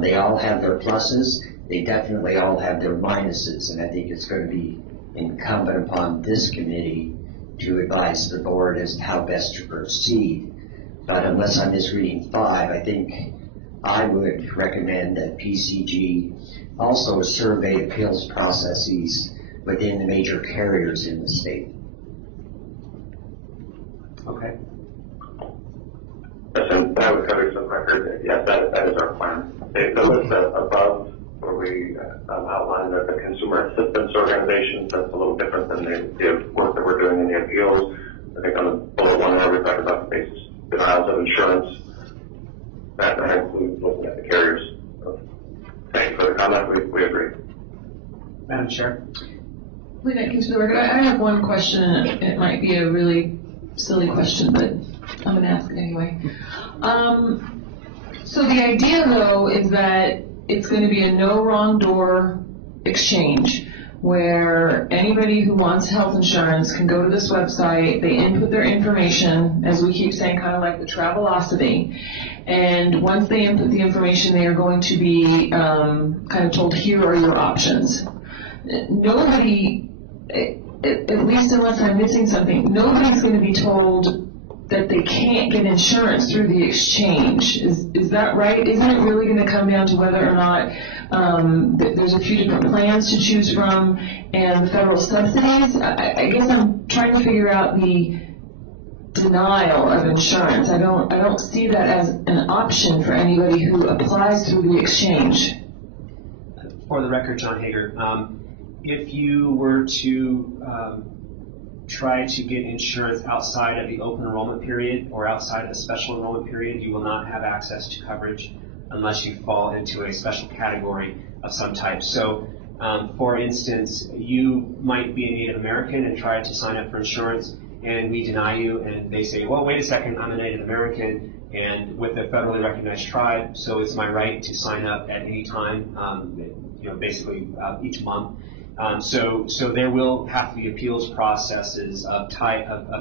They all have their pluses, they definitely all have their minuses, and I think it's going to be incumbent upon this committee to advise the board as to how best to proceed. But unless I'm misreading 5, I think I would recommend that PCG also survey appeals processes within the major carriers in the state. Okay. Yes, and I would cover some record. Yes, that is our plan. The list above where we outline the consumer assistance organizations, that's a little different than the work that we're doing in the appeals. I think on the bullet 1 where we talk about basis denials of insurance, that includes looking at the carriers. Thank you for the comment. We agree. Madam Chair. Leave that to the record. I have one question, and it might be a really silly question, but I'm gonna ask it anyway. So the idea though is that it's gonna be a no wrong door exchange where anybody who wants health insurance can go to this website, they input their information, as we keep saying, kind of like the Travelocity, and once they input the information, they are going to be kind of told, here are your options. Nobody, at least unless I'm missing something, nobody's going to be told that they can't get insurance through the exchange. Is that right? Isn't it really going to come down to whether or not there's a few different plans to choose from and the federal subsidies? I guess I'm trying to figure out the denial of insurance. I don't see that as an option for anybody who applies through the exchange. For the record, John Hager, if you were to try to get insurance outside of the open enrollment period or outside of the special enrollment period, you will not have access to coverage unless you fall into a special category of some type. So, for instance, you might be a Native American and try to sign up for insurance, and we deny you, and they say, well, wait a second, I'm a Native American and with a federally recognized tribe, so it's my right to sign up at any time, basically each month. So there will have to be appeals processes of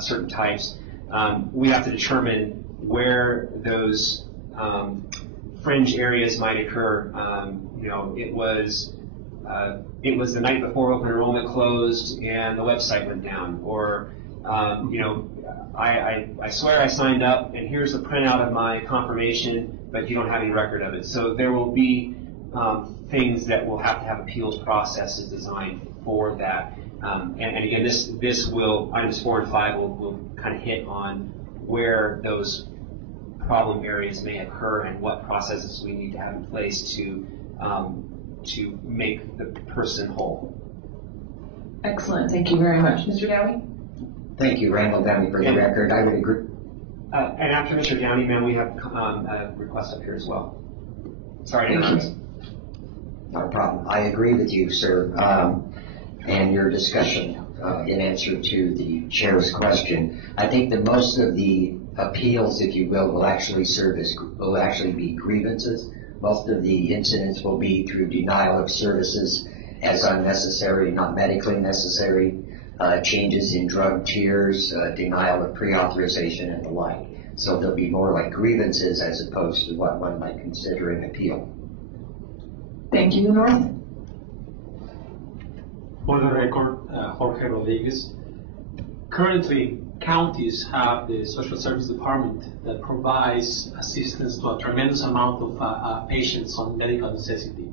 certain types. We have to determine where those fringe areas might occur. It was the night before open enrollment closed and the website went down, or I swear I signed up and here's the printout of my confirmation, but you don't have any record of it. So there will be things that will have to have appeals processes designed for that. And again, this will, items 4 and 5 will kind of hit on where those problem areas may occur and what processes we need to have in place to make the person whole. Excellent, thank you very much. Mr. Downey? Thank you, Randall Downey, for the record. I would agree. And after Mr. Downey, ma'am, we have a request up here as well. Sorry to interrupt. Not a problem. I agree with you, sir, and your discussion in answer to the chair's question. I think that most of the appeals, if you will actually be grievances. Most of the incidents will be through denial of services as unnecessary, not medically necessary, changes in drug tiers, denial of pre-authorization and the like. So they'll be more like grievances as opposed to what one might consider an appeal. Thank you, North. For the record, Jorge Rodriguez. Currently, counties have the social service department that provides assistance to a tremendous amount of patients on medical necessity.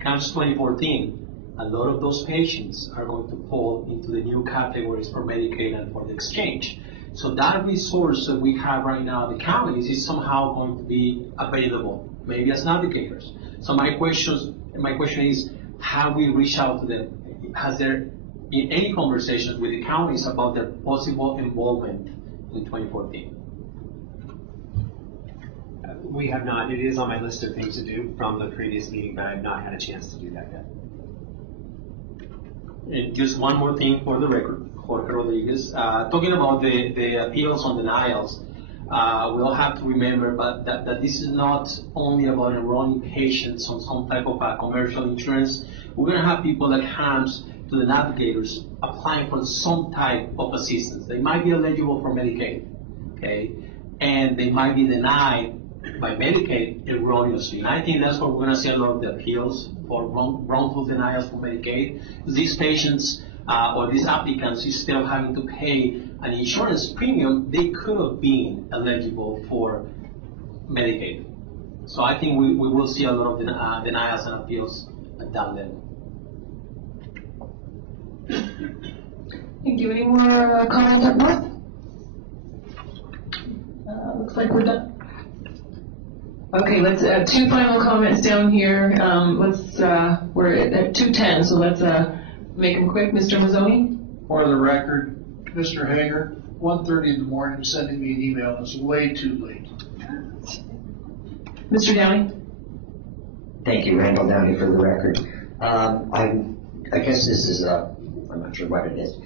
Comes 2014, a lot of those patients are going to fall into the new categories for Medicaid and for the exchange. So that resource that we have right now, the counties, is somehow going to be available, maybe as navigators. So my question is, have we reached out to them? Has there been any conversations with the counties about their possible involvement in 2014? We have not. It is on my list of things to do from the previous meeting, but I have not had a chance to do that yet. And just one more thing for the record, Jorge Rodriguez. Talking about the appeals on denials, we all have to remember that this is not only about enrolling patients on some type of commercial insurance. We're going to have people that comes to the navigators applying for some type of assistance. They might be eligible for Medicaid, okay, and they might be denied by Medicaid erroneously. And I think that's where we're going to see a lot of the appeals for wrongful denials for Medicaid. These patients or these applicants is still having to pay an insurance premium they could have been eligible for Medicaid. So I think we will see a lot of denials and appeals at that level. Thank you. Any more comments up north? Looks like we're done. Okay, let's two final comments down here. We're at 2:10, so let's make them quick. Mr. Mazzoni? For the record, Mr. Hager, 1:30 in the morning, sending me an email is way too late. Mr. Downey? Thank you, Randall Downey, for the record. I guess this is I'm not sure what it is.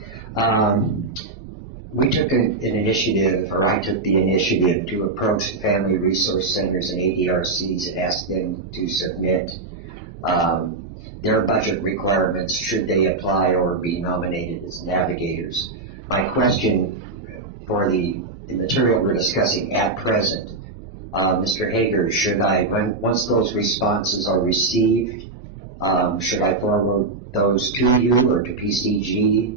we took an initiative, or I took the initiative to approach the Family Resource Centers and ADRCs and ask them to submit their budget requirements should they apply or be nominated as navigators. My question for the material we're discussing at present, Mr. Hager, should I, once those responses are received, should I forward those to you or to PCG,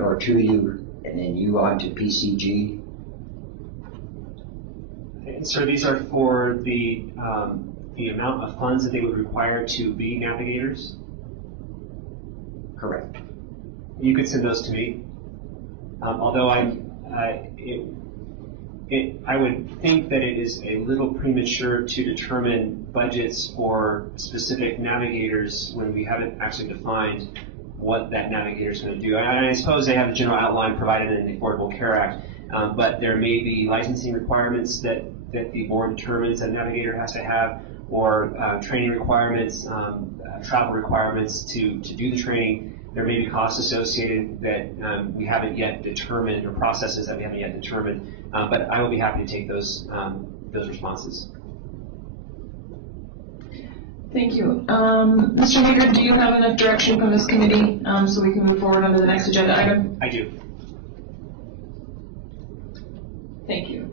or to you and then you on to PCG? And so these are for the amount of funds that they would require to be navigators? Correct. You could send those to me. Although I would think that it is a little premature to determine budgets for specific navigators when we haven't actually defined what that navigator is going to do. And I suppose they have a general outline provided in the Affordable Care Act, but there may be licensing requirements that the board determines that a navigator has to have, or training requirements, travel requirements to do the training. There may be costs associated that we haven't yet determined, or processes that we haven't yet determined, but I will be happy to take those responses. Thank you. Mr. Hager, do you have enough direction from this committee so we can move forward on to the next agenda item? I do. Thank you.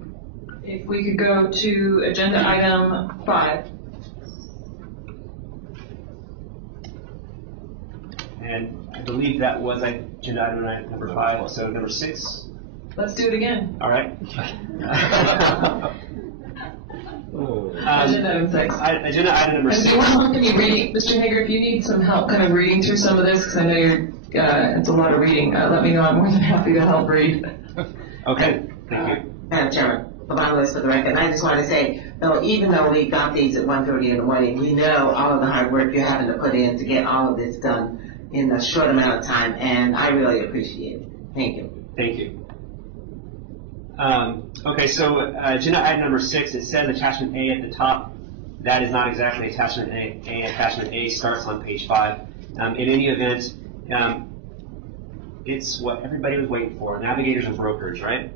If we could go to agenda item 5. And I believe that was agenda item number 5, so number 6. Let's do it again. All right. Agenda item 6. Agenda item number 6. Mr. Hager, if you need some help kind of reading through some of this, because I know it's a lot of reading, let me know. I'm more than happy to help read. Okay, thank you. Madam Chairman, my list for the record, I just want to say, even though we got these at 1:30 in the morning, we know all of the hard work you're having to put in to get all of this done in a short amount of time, and I really appreciate it. Thank you. Thank you. Okay, so agenda item number 6, it says attachment A at the top. That is not exactly attachment A. Attachment A starts on page 5. In any event, it's what everybody was waiting for, navigators and brokers, right?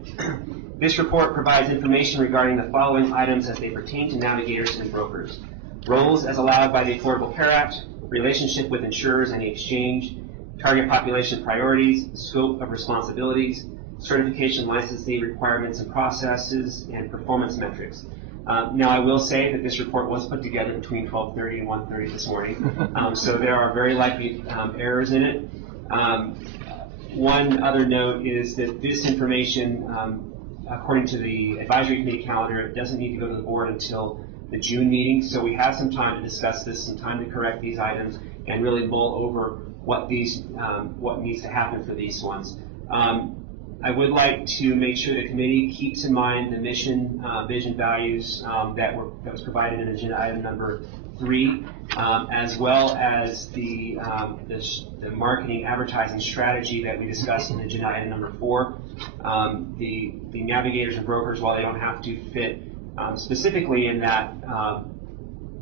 This report provides information regarding the following items as they pertain to navigators and brokers: roles as allowed by the Affordable Care Act, relationship with insurers and the exchange, target population priorities, scope of responsibilities, certification licensing requirements and processes, and performance metrics. Now, I will say that this report was put together between 12:30 and 1:30 this morning, so there are very likely errors in it. One other note is that this information, according to the advisory committee calendar, it doesn't need to go to the board until the June meeting, so we have some time to discuss this, some time to correct these items, and really mull over what needs to happen for these ones. I would like to make sure the committee keeps in mind the mission, vision, values that was provided in agenda item number 3, as well as the marketing advertising strategy that we discussed in agenda item number 4. The navigators and brokers, while they don't have to fit specifically in that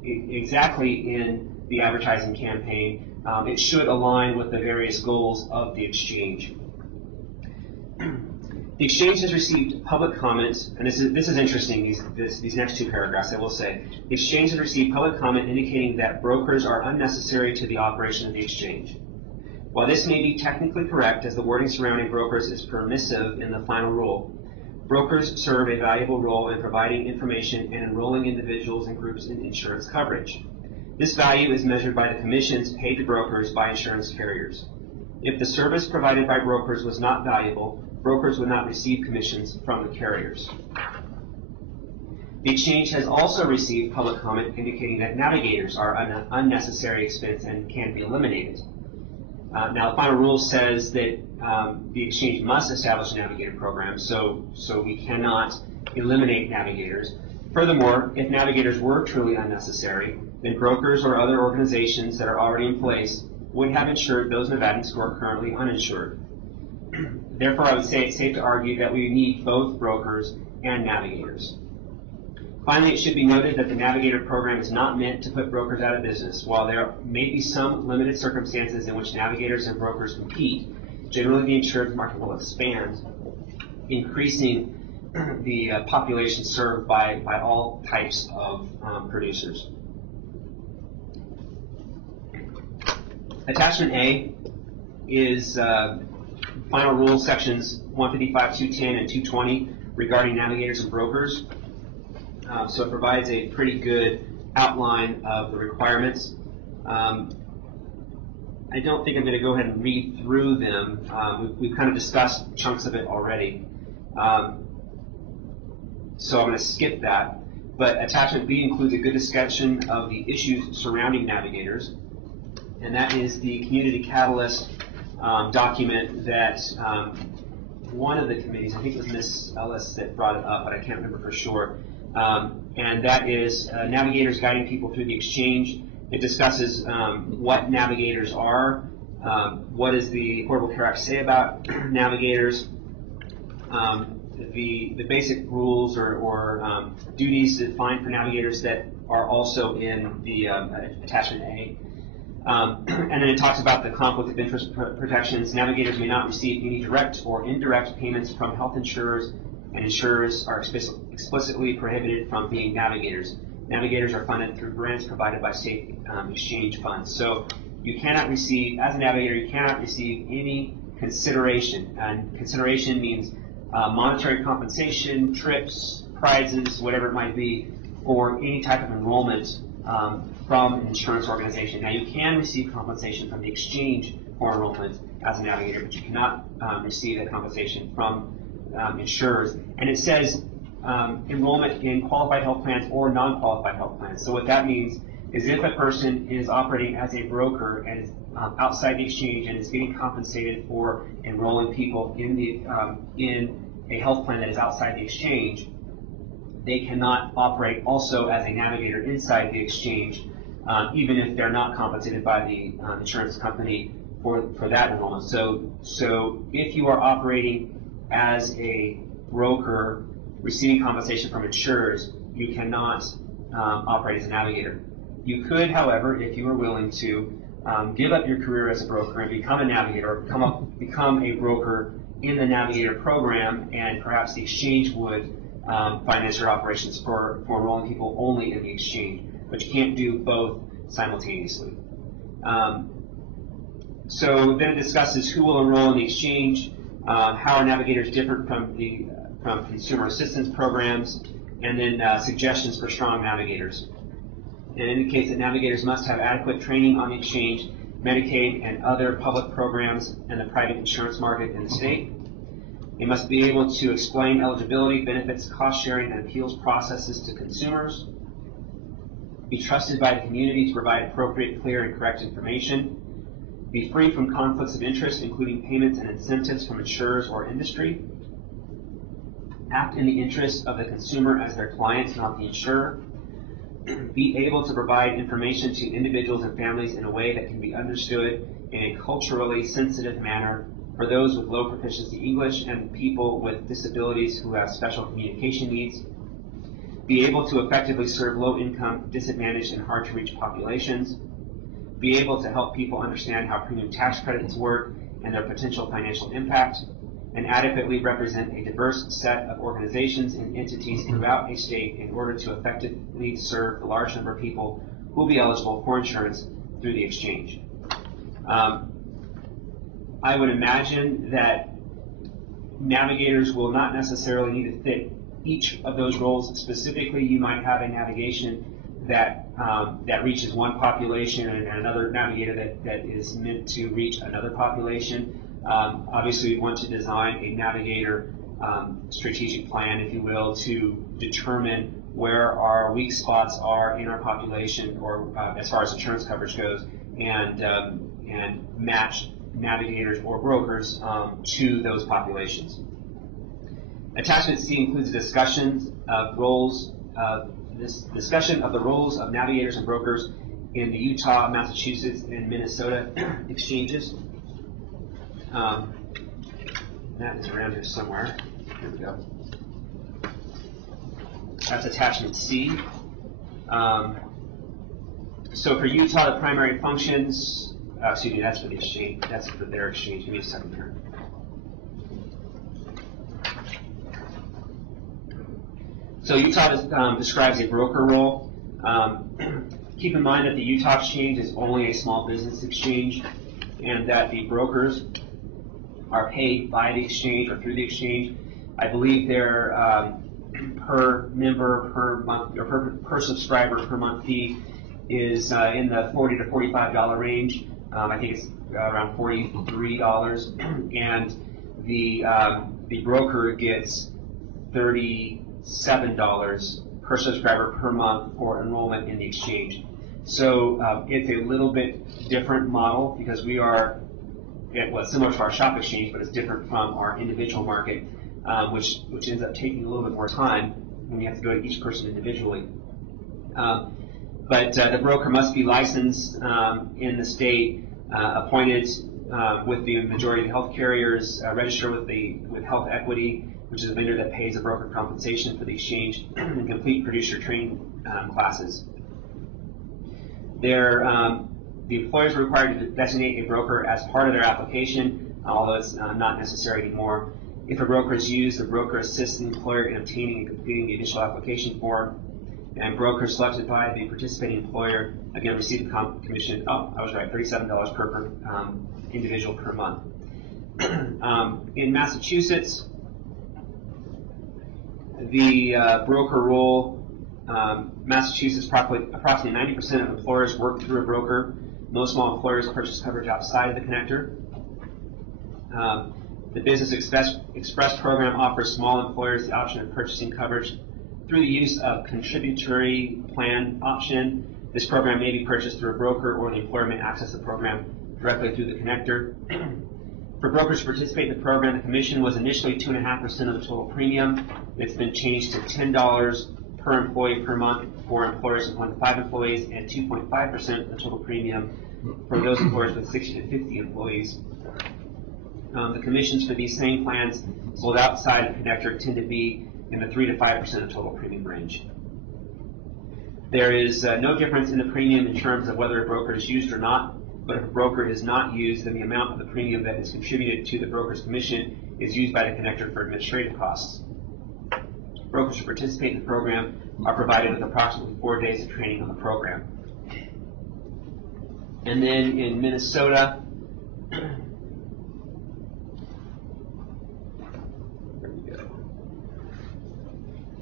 exactly in the advertising campaign, it should align with the various goals of the exchange. The exchange has received public comment, and this is interesting, these next 2 paragraphs, I will say. The exchange has received public comment indicating that brokers are unnecessary to the operation of the exchange. While this may be technically correct, as the wording surrounding brokers is permissive in the final rule, brokers serve a valuable role in providing information and enrolling individuals and groups in insurance coverage. This value is measured by the commissions paid to brokers by insurance carriers. If the service provided by brokers was not valuable, brokers would not receive commissions from the carriers. The exchange has also received public comment indicating that navigators are an unnecessary expense and can be eliminated. Now, the final rule says that the exchange must establish a navigator program, so we cannot eliminate navigators. Furthermore, if navigators were truly unnecessary, then brokers or other organizations that are already in place would have insured those Nevadans who are currently uninsured. Therefore, I would say it's safe to argue that we need both brokers and navigators. Finally, it should be noted that the navigator program is not meant to put brokers out of business. While there may be some limited circumstances in which navigators and brokers compete, generally the insurance market will expand. increasing the population served by all types of producers. Attachment A is final rules sections 155, 210, and 220 regarding navigators and brokers. So it provides a pretty good outline of the requirements. I don't think I'm going to go ahead and read through them. We've kind of discussed chunks of it already. So I'm going to skip that. But attachment B includes a good discussion of the issues surrounding navigators. And that is the Community Catalyst document that one of the committees, I think it was Ms. Ellis that brought it up, but I can't remember for sure. And that is Navigators Guiding People Through the Exchange. It discusses what navigators are, what does the Affordable Care Act say about navigators, the basic rules or duties defined for navigators that are also in the attachment A. And then it talks about the conflict of interest protections. Navigators may not receive any direct or indirect payments from health insurers, and insurers are explicitly prohibited from being navigators. Navigators are funded through grants provided by state exchange funds. So you cannot receive, as a navigator, you cannot receive any consideration. And consideration means monetary compensation, trips, prizes, whatever it might be, for any type of enrollment from an insurance organization. Now, you can receive compensation from the exchange for enrollment as a navigator, but you cannot receive that compensation from insurers. And it says enrollment in qualified health plans or non-qualified health plans. So what that means is if a person is operating as a broker and is outside the exchange and is getting compensated for enrolling people in a health plan that is outside the exchange, they cannot operate also as a navigator inside the exchange, even if they're not compensated by the insurance company for that enrollment. So if you are operating as a broker receiving compensation from insurers, you cannot operate as a navigator. You could, however, if you were willing to, give up your career as a broker and become a navigator, or become a broker in the navigator program, and perhaps the exchange would finance your operations for enrolling people only in the exchange. But you can't do both simultaneously. So then it discusses who will enroll in the exchange, how are navigators different from consumer assistance programs, and then suggestions for strong navigators. It indicates that navigators must have adequate training on the exchange, Medicaid, and other public programs and the private insurance market in the state. They must be able to explain eligibility, benefits, cost sharing, and appeals processes to consumers. Be trusted by the community to provide appropriate, clear, and correct information. Be free from conflicts of interest, including payments and incentives from insurers or industry. Act in the interest of the consumer as their clients, not the insurer. Be able to provide information to individuals and families in a way that can be understood in a culturally sensitive manner for those with low proficiency English and people with disabilities who have special communication needs. Be able to effectively serve low-income, disadvantaged, and hard-to-reach populations. Be able to help people understand how premium tax credits work and their potential financial impact, and adequately represent a diverse set of organizations and entities throughout a state in order to effectively serve the large number of people who will be eligible for insurance through the exchange. I would imagine that navigators will not necessarily need to fit each of those roles specifically. You might have a navigation that reaches one population and another navigator that is meant to reach another population. Obviously, we want to design a navigator strategic plan, if you will, to determine where our weak spots are in our population, or as far as insurance coverage goes, and match navigators or brokers to those populations. Attachment C includes a discussion of roles. This discussion of the roles of navigators and brokers in the Utah, Massachusetts, and Minnesota exchanges. That is around here somewhere. Here we go. That's attachment C. So for Utah, the primary functions, excuse me, that's for the exchange. That's for their exchange. Give me a second here. So Utah describes a broker role. Keep in mind that the Utah Exchange is only a small business exchange, and that the brokers are paid by the exchange or through the exchange. I believe their per member per month or per subscriber per month fee is in the $40 to $45 range. I think it's around $43, and the broker gets $37 per subscriber per month for enrollment in the exchange. So it's a little bit different model because we are, well, it's similar to our shop exchange, but it's different from our individual market, which ends up taking a little bit more time when you have to go to each person individually. But the broker must be licensed in the state, appointed with the majority of the health carriers, register with Health Equity, which is a vendor that pays a broker compensation for the exchange, and complete producer training classes. The employers are required to designate a broker as part of their application, although it's not necessary anymore. If a broker is used, the broker assists the employer in obtaining and completing the initial application form, and brokers selected by the participating employer, again, receive the commission, oh, I was right, $37 per individual per month. In Massachusetts, the broker role, Massachusetts, approximately 90% of employers work through a broker. Most small employers purchase coverage outside of the connector. The Business Express program offers small employers the option of purchasing coverage through the use of contributory plan option. This program may be purchased through a broker, or the employer may access the program directly through the connector. For brokers to participate in the program, the commission was initially 2.5% of the total premium. It's been changed to $10 per employee per month for employers with 1 to 5 employees, and 2.5% of the total premium for those employers with 60 to 50 employees. The commissions for these same plans sold outside the connector tend to be in the 3 to 5% of total premium range. There is no difference in the premium in terms of whether a broker is used or not, but if a broker is not used, then the amount of the premium that is contributed to the broker's commission is used by the connector for administrative costs. Brokers who participate in the program are provided with approximately 4 days of training on the program. And then in Minnesota,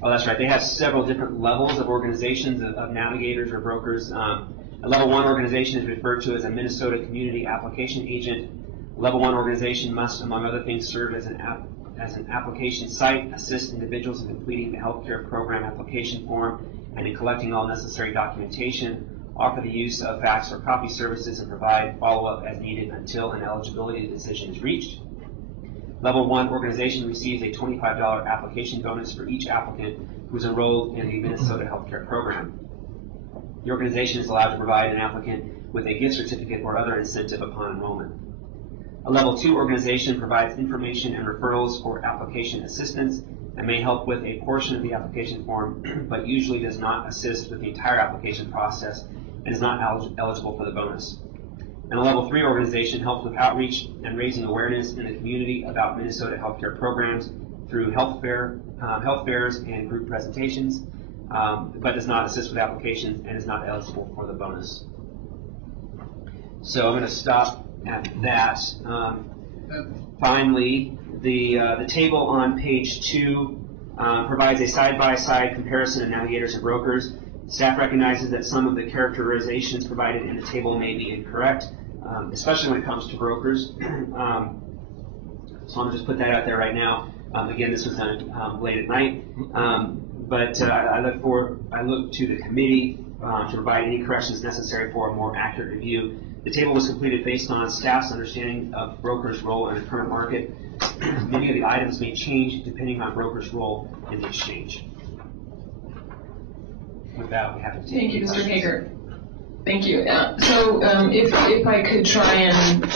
oh, that's right. They have several different levels of organizations of navigators or brokers. A Level 1 organization is referred to as a Minnesota Community Application Agent. A Level 1 organization must, among other things, serve as an application site, assist individuals in completing the healthcare program application form, and in collecting all necessary documentation, offer the use of fax or copy services, and provide follow-up as needed until an eligibility decision is reached. Level 1 organization receives a $25 application bonus for each applicant who is enrolled in the Minnesota healthcare program. The organization is allowed to provide an applicant with a gift certificate or other incentive upon enrollment. A Level 2 organization provides information and referrals for application assistance and may help with a portion of the application form, but usually does not assist with the entire application process and is not eligible for the bonus. And a Level 3 organization helps with outreach and raising awareness in the community about Minnesota healthcare programs through health fairs and group presentations, but does not assist with applications and is not eligible for the bonus. So I'm going to stop at that. Finally, the table on page 2 provides a side-by-side comparison of navigators and brokers. Staff recognizes that some of the characterizations provided in the table may be incorrect, especially when it comes to brokers. So I'm going to just put that out there right now. Again, this was done late at night, but I look to the committee to provide any corrections necessary for a more accurate review. The table was completed based on staff's understanding of brokers' role in the current market. Many of the items may change depending on brokers' role in the exchange. With that, we have to take Thank you, Mr. Hager. Thank you. So if I could try and,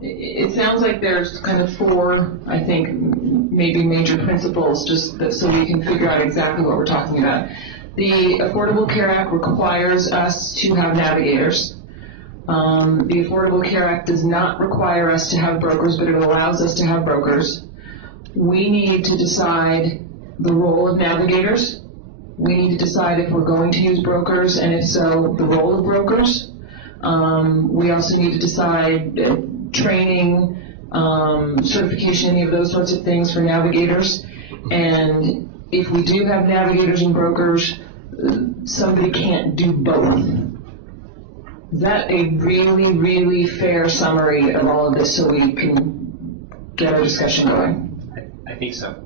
it sounds like there's kind of 4, I think, maybe major principles, just so we can figure out exactly what we're talking about. The Affordable Care Act requires us to have navigators. The Affordable Care Act does not require us to have brokers, but it allows us to have brokers. we need to decide the role of navigators. We need to decide if we're going to use brokers, and if so, the role of brokers. We also need to decide training, certification, any of those sorts of things for navigators. And if we do have navigators and brokers, somebody can't do both. Is that a really, really fair summary of all of this so we can get our discussion going? I think so.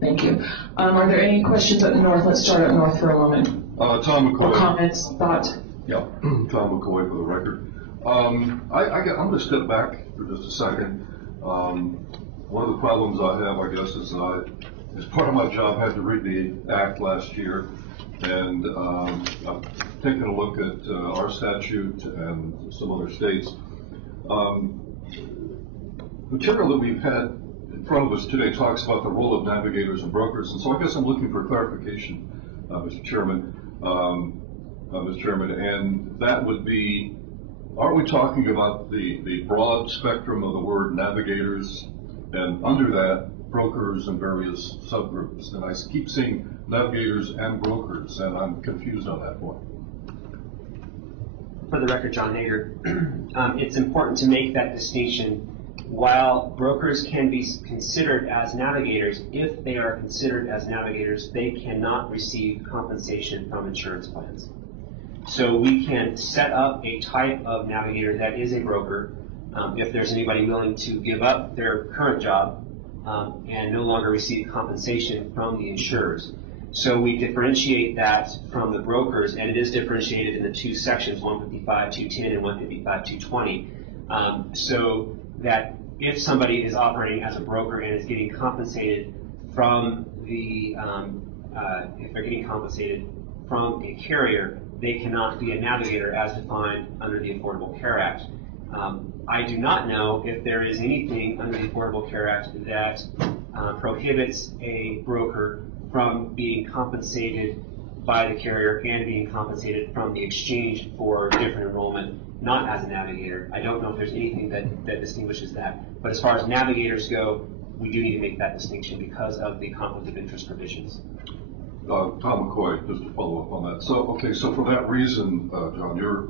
Thank you. Are there any questions up north? Let's start up north for a moment. Tom McCoy. Or comments, thoughts? Yeah, Tom McCoy for the record. I'm going to step back for just a second. One of the problems I have, I guess, is as part of my job, I had to read the Act last year, and I've taken a look at our statute and some other states. Material that we've had in front of us today talks about the role of navigators and brokers, and so I guess I'm looking for clarification, Mr. Chairman. Mr. Chairman, and that would be, aren't we talking about the broad spectrum of the word navigators, and under that, brokers and various subgroups? And I keep seeing navigators and brokers, and I'm confused on that point. For the record, John Hager, it's important to make that distinction. While brokers can be considered as navigators, if they are considered as navigators, they cannot receive compensation from insurance plans. So we can set up a type of navigator that is a broker if there's anybody willing to give up their current job and no longer receive compensation from the insurers. So we differentiate that from the brokers, and it is differentiated in the two sections, 155.210 and 155.220, so that if somebody is operating as a broker and is getting compensated from the, if they're getting compensated from a carrier, they cannot be a navigator as defined under the Affordable Care Act. I do not know if there is anything under the Affordable Care Act that prohibits a broker from being compensated by the carrier and being compensated from the exchange for different enrollment, not as a navigator. I don't know if there's anything that distinguishes that. But as far as navigators go, we do need to make that distinction because of the conflict of interest provisions. Tom McCoy, just to follow up on that. So, okay, so for that reason, John, you're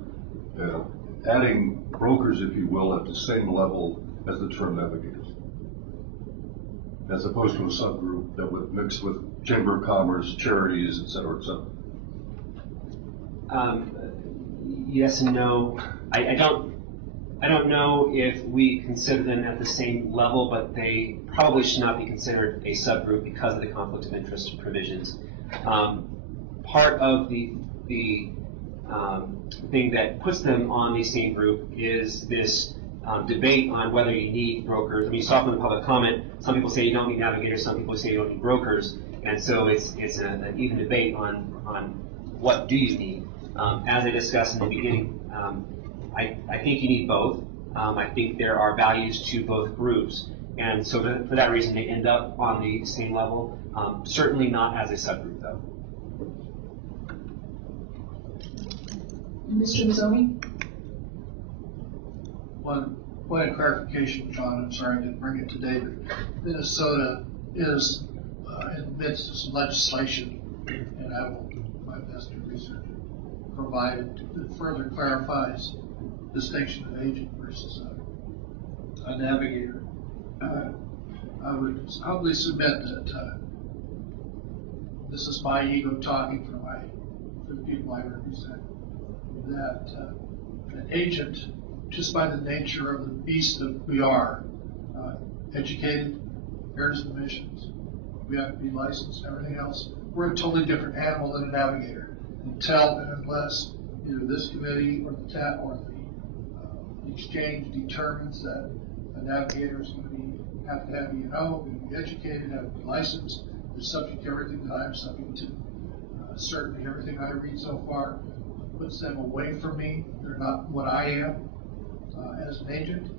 adding brokers, if you will, at the same level as the term navigators, as opposed to a subgroup that would mix with Chamber of Commerce, charities, et cetera, et cetera. Yes and no. I don't know if we consider them at the same level, but they probably should not be considered a subgroup because of the conflict of interest provisions. Part of the thing that puts them on the same group is this debate on whether you need brokers. I mean, you saw from the public comment, some people say you don't need navigators, some people say you don't need brokers, and so it's an even debate on what do you need. As I discussed in the beginning, I think you need both. I think there are values to both groups, and so for that reason they end up on the same level. Certainly not as a subgroup, though. Mr. Mazzomi? One point of clarification, John, I'm sorry I didn't bring it today, but Minnesota is in the midst of some legislation, and I will do my best to research it, provided that further clarifies distinction of agent versus a navigator. I would humbly submit that this is my ego talking for the people I represent, that an agent, just by the nature of the beast that we are, educated, heirs of missions, we have to be licensed, everything else, we're a totally different animal than a navigator until and unless either this committee or the TAP or the exchange determines that a navigator is going to have to have E&O, going to be educated, have to be licensed. They're subject to everything that I'm subject to. Certainly everything I read so far puts them away from me. They're not what I am as an agent.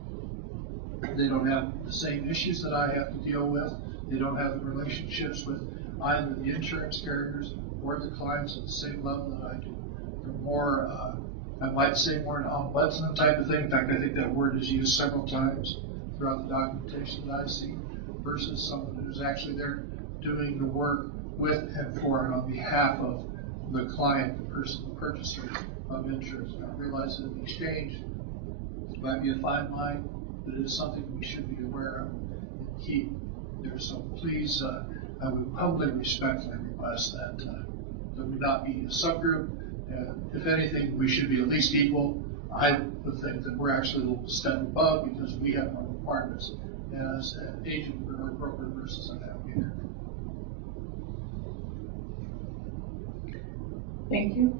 They don't have the same issues that I have to deal with. They don't have the relationships with either the insurance carriers or the clients at the same level that I do. They're more, I might say, more an ombudsman type of thing. In fact, I think that word is used several times throughout the documentation that I see. versus someone who's actually there doing the work with and for and on behalf of the client, the person, the purchaser of insurance. And I realize that in the exchange, it might be a fine line, but it is something we should be aware of and keep there. So please, I would humbly respectfully request that we not be a subgroup. If anything, we should be at least equal. I would think that we're actually a little step above because we have more requirements as an agent or broker versus a navigator. Thank you.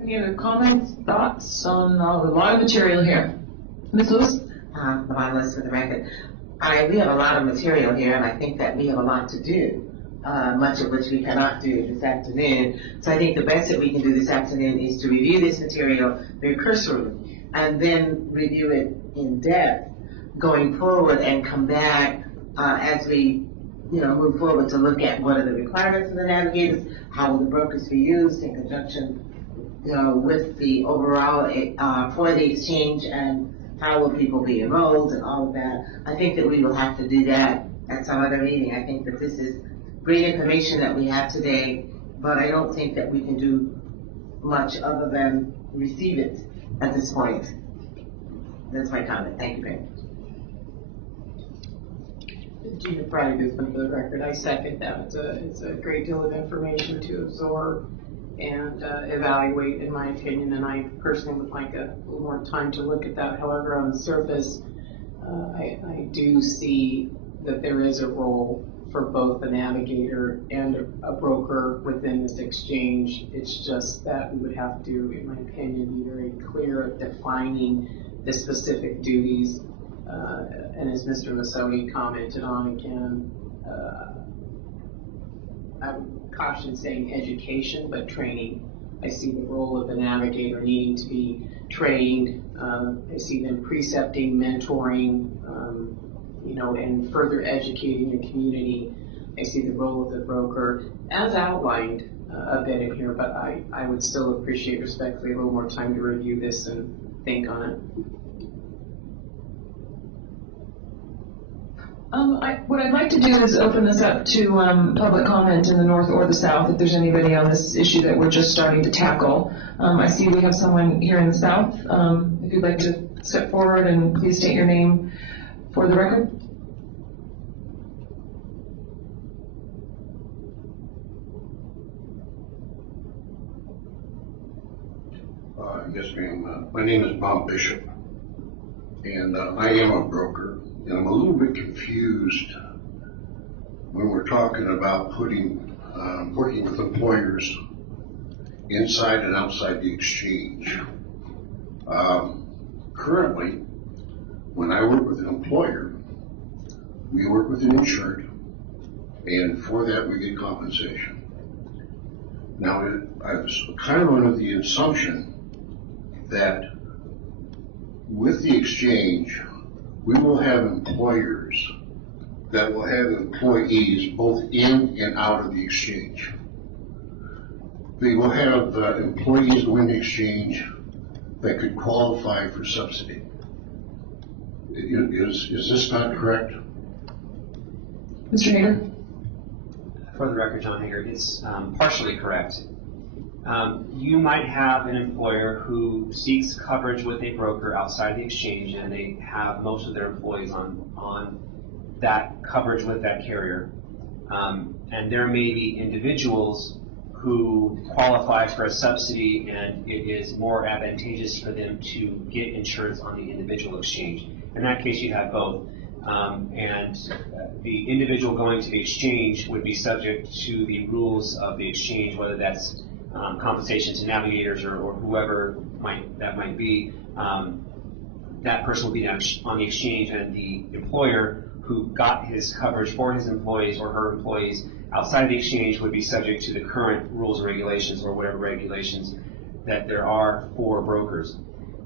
Any other comments, thoughts on a lot of material here? Ms. Lewis? My list for the record. We have a lot of material here, and I think that we have a lot to do, much of which we cannot do this afternoon. So I think the best that we can do this afternoon is to review this material very cursorily, and then review it in depth going forward, and come back as we move forward to look at what are the requirements of the navigators, how will the brokers be used in conjunction with the overall for the exchange, and how will people be enrolled and all of that. I think that we will have to do that at some other meeting. I think that this is great information that we have today, but I don't think that we can do much other than receive it at this point. That's my comment. Thank you very much. Gina Prady-Guzman, for the record, I second that. It's a great deal of information to absorb and evaluate, in my opinion, and I personally would like a little more time to look at that. However, on the surface, I do see that there is a role for both a navigator and a broker within this exchange. It's just that we would have to, in my opinion, be very clear at defining the specific duties. And as Mr. Masodi commented on again, I would caution saying education, but training. I see the role of the navigator needing to be trained. I see them precepting, mentoring, and further educating the community. I see the role of the broker as outlined a bit in here, but I would still appreciate respectfully a little more time to review this and think on it. What I'd like to do is open this up to public comment in the north or the south, if there's anybody on this issue that we're just starting to tackle. I see we have someone here in the south. If you'd like to step forward and please state your name for the record. Yes, ma'am. My name is Bob Bishop, and I am a broker. And I'm a little bit confused when we're talking about working with employers inside and outside the exchange. Currently, when I work with an employer, we work with an insured, and for that we get compensation. Now, I was kind of under the assumption that with the exchange, we will have employers that will have employees both in and out of the exchange. They will have employees within the exchange that could qualify for subsidy. Is this not correct? Mr. Hager? For the record, John Hager, it's partially correct. You might have an employer who seeks coverage with a broker outside the exchange, and they have most of their employees on that coverage with that carrier. And there may be individuals who qualify for a subsidy, and it is more advantageous for them to get insurance on the individual exchange. In that case, you have both. And the individual going to the exchange would be subject to the rules of the exchange, whether that's compensation to navigators or whoever that might be. That person will be on the exchange, and the employer who got his coverage for his employees or her employees outside the exchange would be subject to the current rules and regulations or whatever regulations that there are for brokers.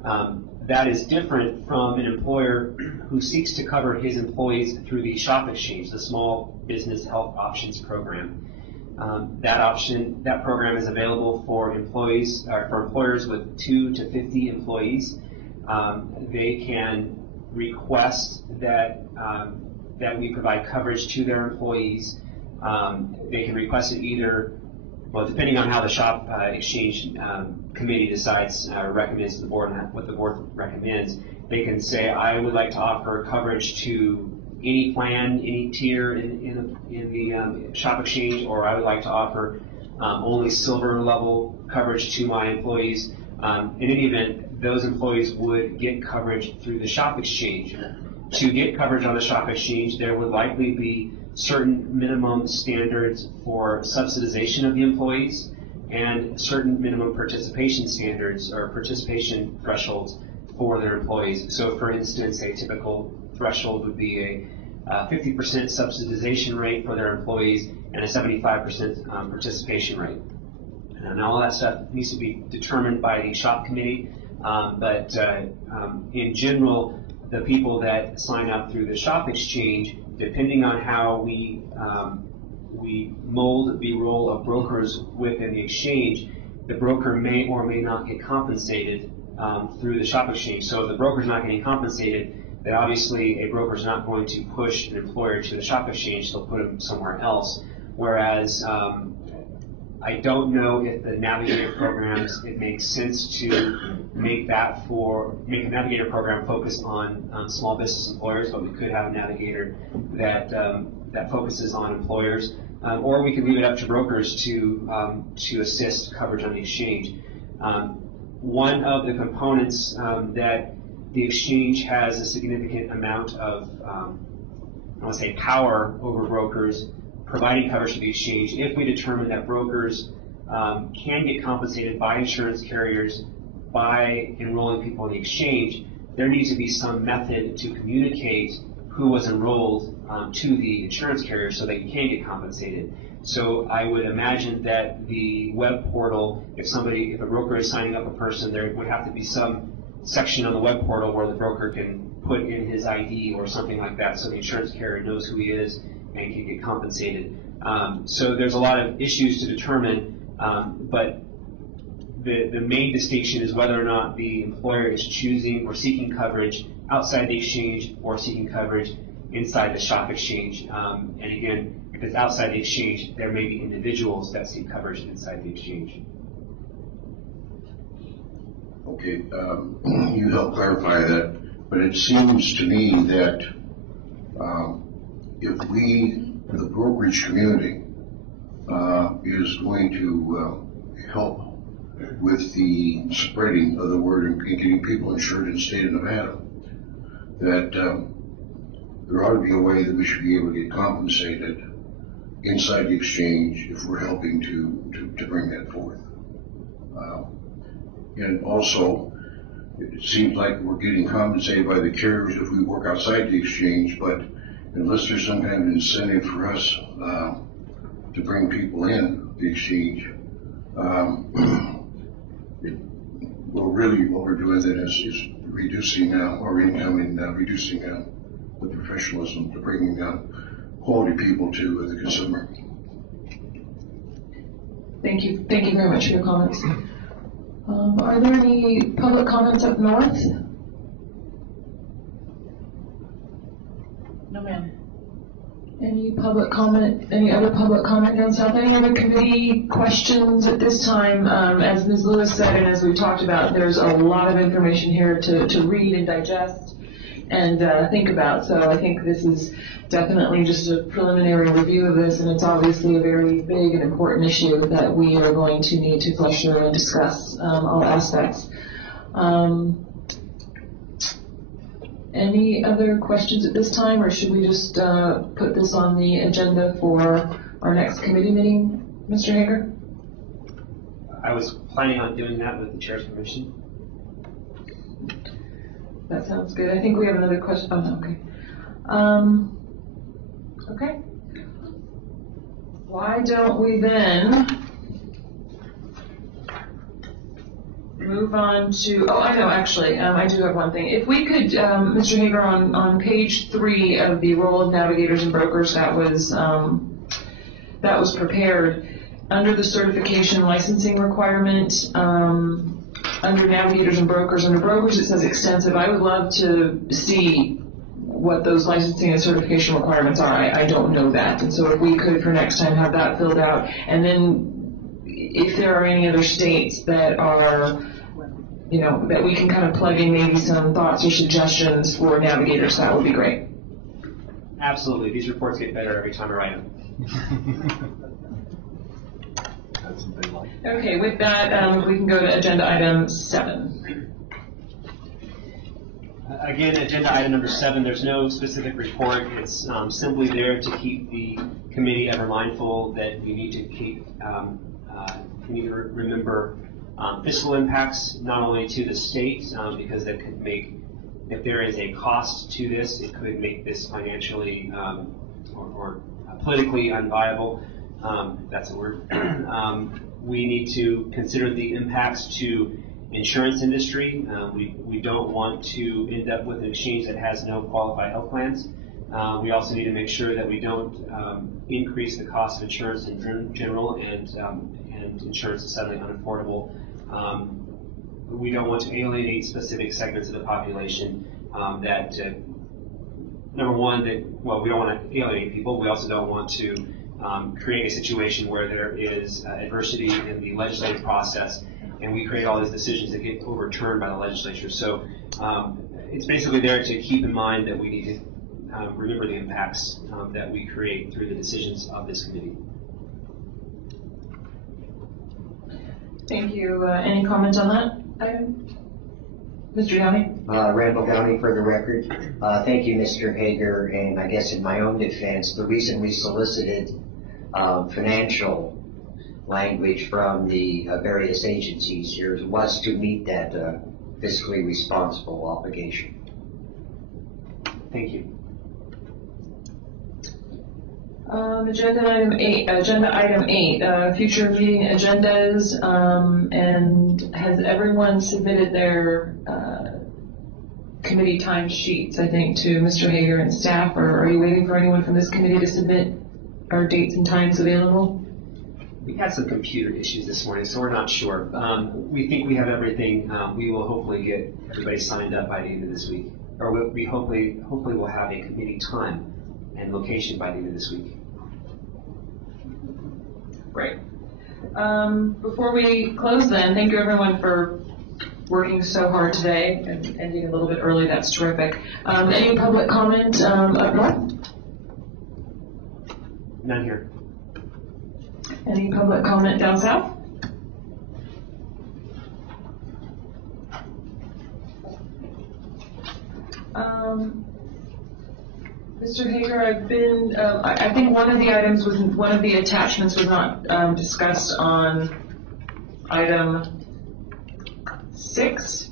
That is different from an employer who seeks to cover his employees through the SHOP exchange, the Small Business Health Options Program. That program is available for employers with 2 to 50 employees. They can request that that we provide coverage to their employees. They can request it either, well, depending on how the shop exchange committee decides or recommends to the board and what the board recommends, they can say, I would like to offer coverage to any plan, any tier in the shop exchange, or I would like to offer only silver level coverage to my employees. In any event, those employees would get coverage through the shop exchange. To get coverage on the shop exchange, there would likely be certain minimum standards for subsidization of the employees and certain minimum participation standards or participation thresholds for their employees. So for instance, a typical threshold would be a 50% subsidization rate for their employees and a 75% participation rate. And all that stuff needs to be determined by the shop committee, but in general, the people that sign up through the shop exchange, depending on how we mold the role of brokers within the exchange, the broker may or may not get compensated through the shop exchange. So if the broker's not getting compensated, then obviously a broker's not going to push an employer to the shop exchange, they'll put them somewhere else. Whereas I don't know if the Navigator programs, it makes sense to make a Navigator program focus on small business employers, but we could have a Navigator that focuses on employers, or we could leave it up to brokers to assist coverage on the exchange. One of the components that the exchange has a significant amount of, I want to say, power over brokers providing coverage to the exchange. If we determine that brokers can get compensated by insurance carriers by enrolling people in the exchange, there needs to be some method to communicate who was enrolled to the insurance carrier so they can get compensated. So I would imagine that the web portal, if a broker is signing up a person, there would have to be some section on the web portal where the broker can put in his ID or something like that so the insurance carrier knows who he is and can get compensated. So there's a lot of issues to determine, but the main distinction is whether or not the employer is choosing or seeking coverage outside the exchange or seeking coverage inside the shop exchange. And again, if it's outside the exchange, there may be individuals that seek coverage inside the exchange. Okay, you helped clarify that, but it seems to me that if the brokerage community is going to help with the spreading of the word and getting people insured in the state of Nevada, that there ought to be a way that we should be able to get compensated inside the exchange if we're helping to bring that forth. And also, it seems like we're getting compensated by the carriers if we work outside the exchange, but unless there's some kind of incentive for us to bring people in the exchange, what we're doing then is reducing our income and reducing the professionalism to bringing quality people to the consumer. Thank you. Thank you very much for your comments. Are there any public comments up north? No, ma'am. Any public comment, any other public comment down south? Any other committee questions at this time? As Ms. Lewis said, and as we talked about, there's a lot of information here to read and digest and think about. So I think this is definitely just a preliminary review of this, and it's obviously a very big and important issue that we are going to need to flesh through and discuss all aspects. Any other questions at this time, or should we just put this on the agenda for our next committee meeting, Mr. Hager? I was planning on doing that with the chair's permission. That sounds good. I think we have another question. Oh, no, okay. Okay. Why don't we then move on to, I know, actually, I do have one thing. If we could, Mr. Hager, on page 3 of the role of navigators and brokers that was prepared, under the certification licensing requirement, under navigators and brokers, under brokers it says extensive. I would love to see what those licensing and certification requirements are. I don't know that. And so if we could for next time have that filled out. And then if there are any other states that are, you know, that we can kind of plug in maybe some thoughts or suggestions for navigators, that would be great. Absolutely. These reports get better every time I write them. Okay, with that, we can go to agenda item 7. Again, agenda item number 7, there's no specific report. It's simply there to keep the committee ever mindful that we need to keep, we need to remember fiscal impacts, not only to the state, because that could make, if there is a cost to this, it could make this financially or politically unviable. That's a word. We need to consider the impacts to insurance industry. We don't want to end up with an exchange that has no qualified health plans. We also need to make sure that we don't increase the cost of insurance in general, and insurance is suddenly unaffordable. We don't want to alienate specific segments of the population that, number one, that, well, we don't want to alienate people. We also don't want to create a situation where there is adversity in the legislative process and we create all these decisions that get overturned by the legislature. So it's basically there to keep in mind that we need to remember the impacts that we create through the decisions of this committee. Thank you. Any comment on that item? Mr. Downey? Randall Downey for the record. Thank you, Mr. Hager, and I guess in my own defense, the reason we solicited financial language from the various agencies here was to meet that fiscally responsible obligation. Thank you. Agenda item 8, future meeting agendas, and has everyone submitted their committee time sheets, I think, to Mr. Hager and staff, or are you waiting for anyone from this committee to submit our dates and times available? We had some computer issues this morning, so we're not sure. We think we have everything. We will hopefully get everybody signed up by the end of this week, or we hopefully will have a committee time and location by the end of this week. Great. Before we close then, thank you everyone for working so hard today and ending a little bit early. That's terrific. Any public comment up north? None here. Any public comment down south? Mr. Hager, I've been, I think one of the items was, one of the attachments was not discussed on item 6,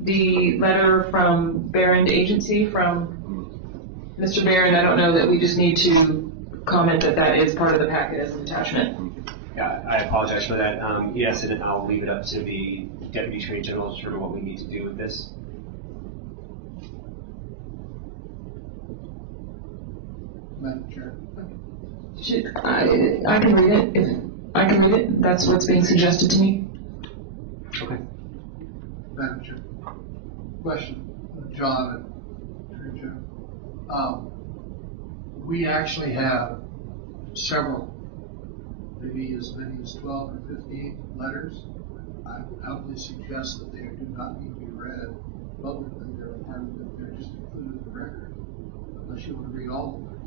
the letter from Barron Agency from Mr. Barron. I don't know that we just need to comment that that is part of the packet as an attachment. Yeah, I apologize for that. Yes, and I'll leave it up to the Deputy Attorney General to determine what we need to do with this. Madam Chair. I can read it. If I can read it, that's what's being suggested to me. Okay. Madam Chair. Question, John and Attorney General. We actually have several, maybe as many as 12 or 15 letters. I would humbly suggest that they do not need to be read publicly. They're a part of it. They're just included in the record, unless you want to read all of them.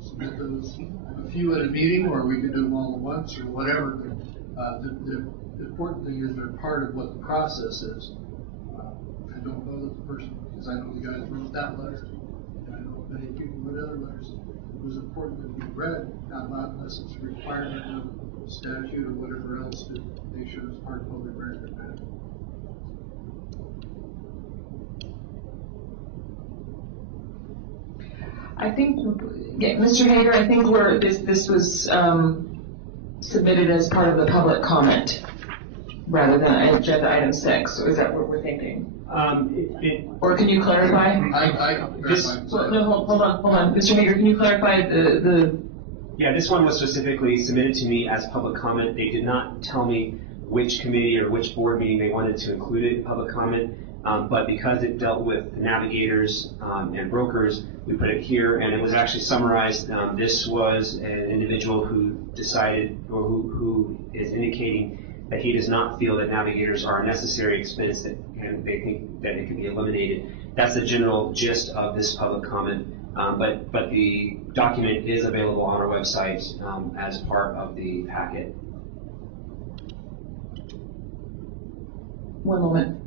Submit those, a few at a meeting, or we could do them all at once, or whatever. The important thing is they're part of what the process is. I don't know that the person, because I know the guy that wrote that letter, and I know many people wrote other letters. It was important that we read out loud unless it's a requirement of statute or whatever else to make sure it's part of public record. I think, yeah, Mr. Hager, I think this was submitted as part of the public comment rather than agenda item 6. Is that what we're thinking? Or can you clarify? Hold on. Mr. Hager, can you clarify the? Yeah, this one was specifically submitted to me as public comment. They did not tell me which committee or which board meeting they wanted to include it in public comment. But because it dealt with navigators and brokers, we put it here, and it was actually summarized. This was an individual who decided, or who is indicating that he does not feel that navigators are a necessary expense, and they think that it can be eliminated. That's the general gist of this public comment. But the document is available on our website as part of the packet. One moment.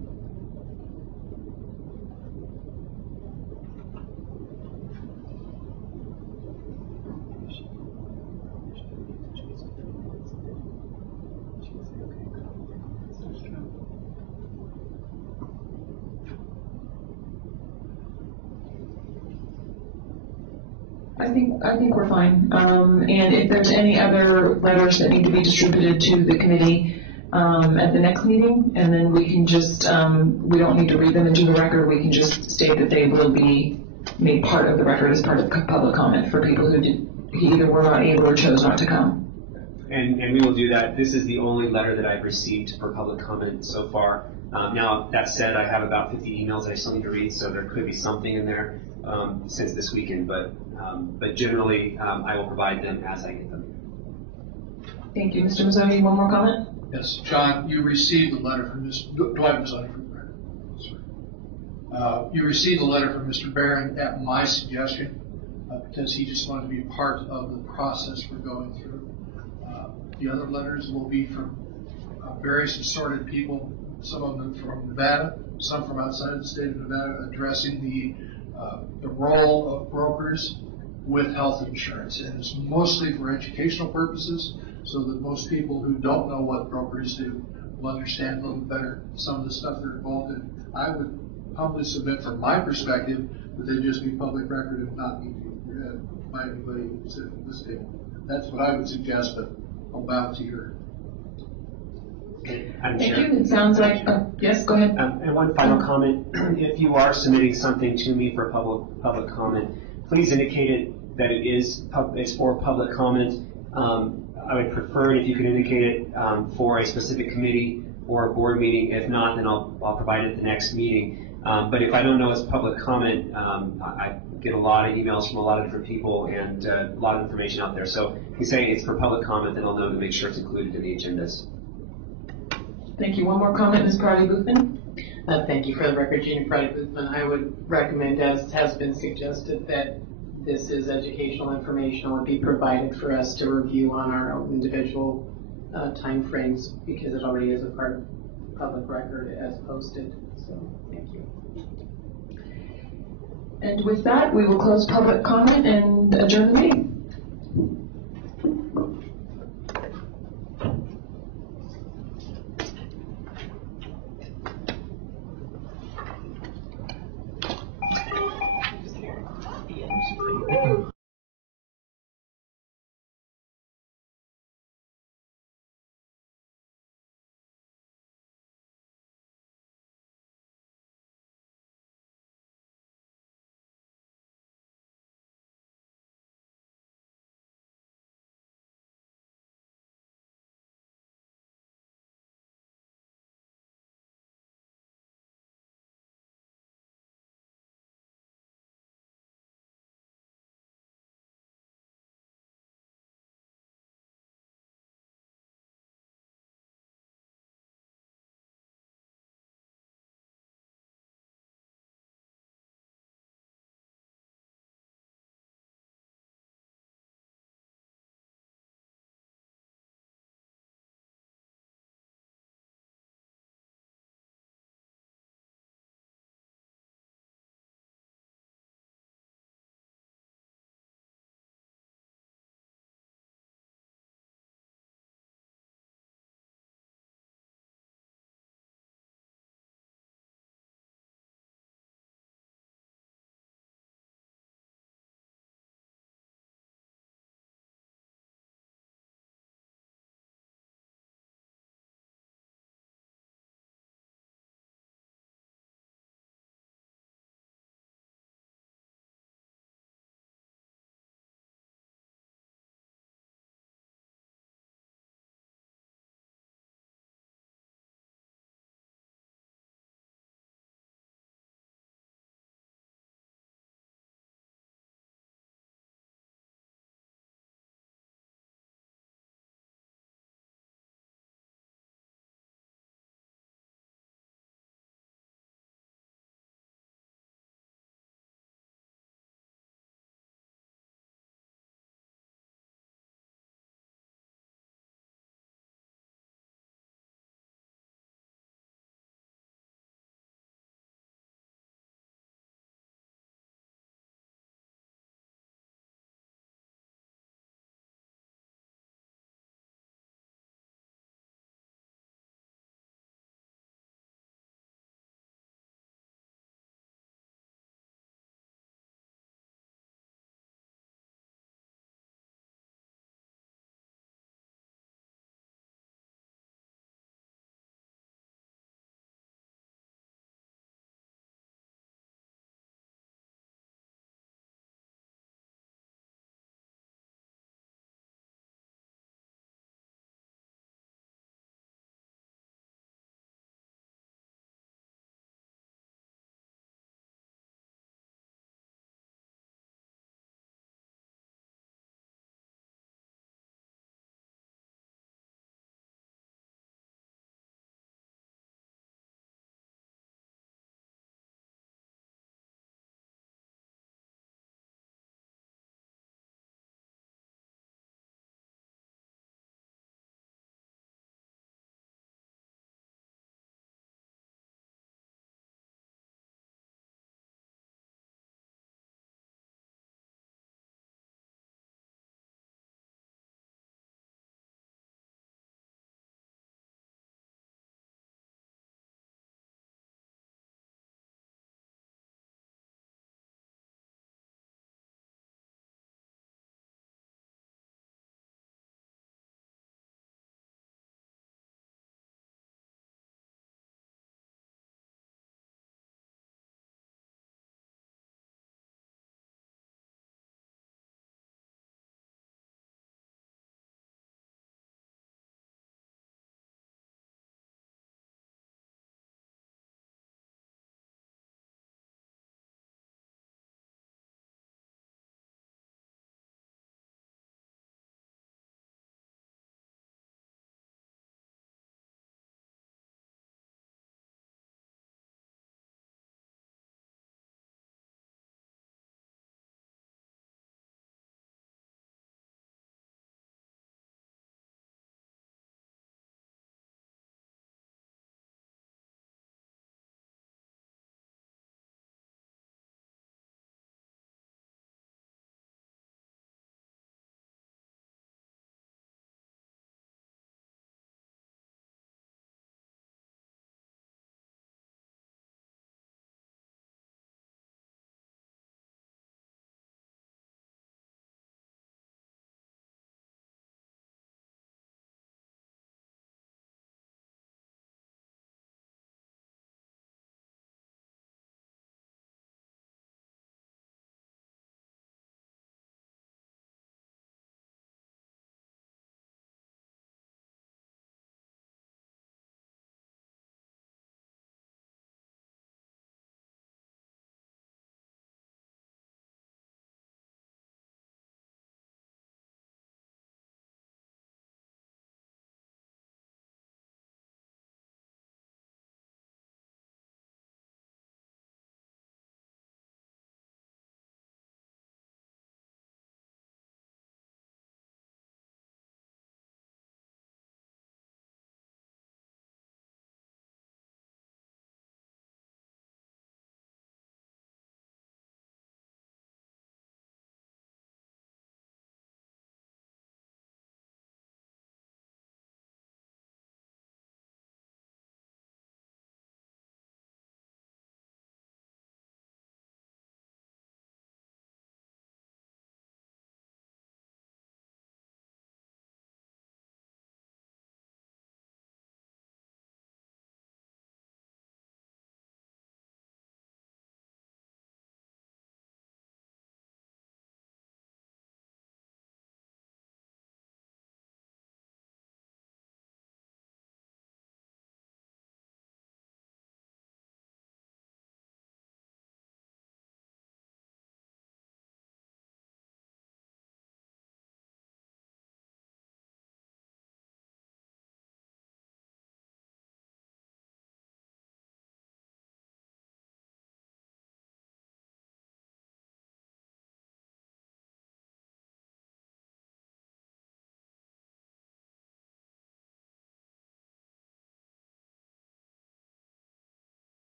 I think we're fine. And if there's any other letters that need to be distributed to the committee at the next meeting, and then we can just, we don't need to read them into the record, we can just state that they will be made part of the record as part of public comment for people who either were not able or chose not to come. And we will do that. This is the only letter that I've received for public comment so far. Now, that said, I have about 50 emails that I still need to read, so there could be something in there since this weekend, but generally, I will provide them as I get them. Thank you. Mr. Mazzoni, one more comment? Yes, John, you received a letter from Dwight Mazzoni from Barron. You received a letter from Mr. Barron at my suggestion, because he just wanted to be part of the process we're going through. The other letters will be from various assorted people, some of them from Nevada, some from outside of the state of Nevada, addressing the role of brokers with health insurance. And it's mostly for educational purposes, so that most people who don't know what brokers do will understand a little better some of the stuff they're involved in. I would humbly submit from my perspective that they just be public record and not need to be read by anybody sitting at this table. That's what I would suggest, but I'll bow to your. Thank you. It sounds like, yes, go ahead. And one final comment. If you are submitting something to me for public comment, please indicate it that it's for public comment. I would prefer it if you could indicate it for a specific committee or a board meeting. If not, then I'll provide it at the next meeting. But if I don't know it's public comment, I get a lot of emails from a lot of different people and a lot of information out there. So if you say it's for public comment, then I'll know to make sure it's included in the agendas. Thank you. One more comment, Ms. Prouty-Boothman. Thank you. For the record, Jeannie Prouty-Boothman, I would recommend, as has been suggested, that this is educational, informational, and be provided for us to review on our own individual time frames, because it already is a part of public record as posted. So, thank you. And with that, we will close public comment and adjourn the meeting.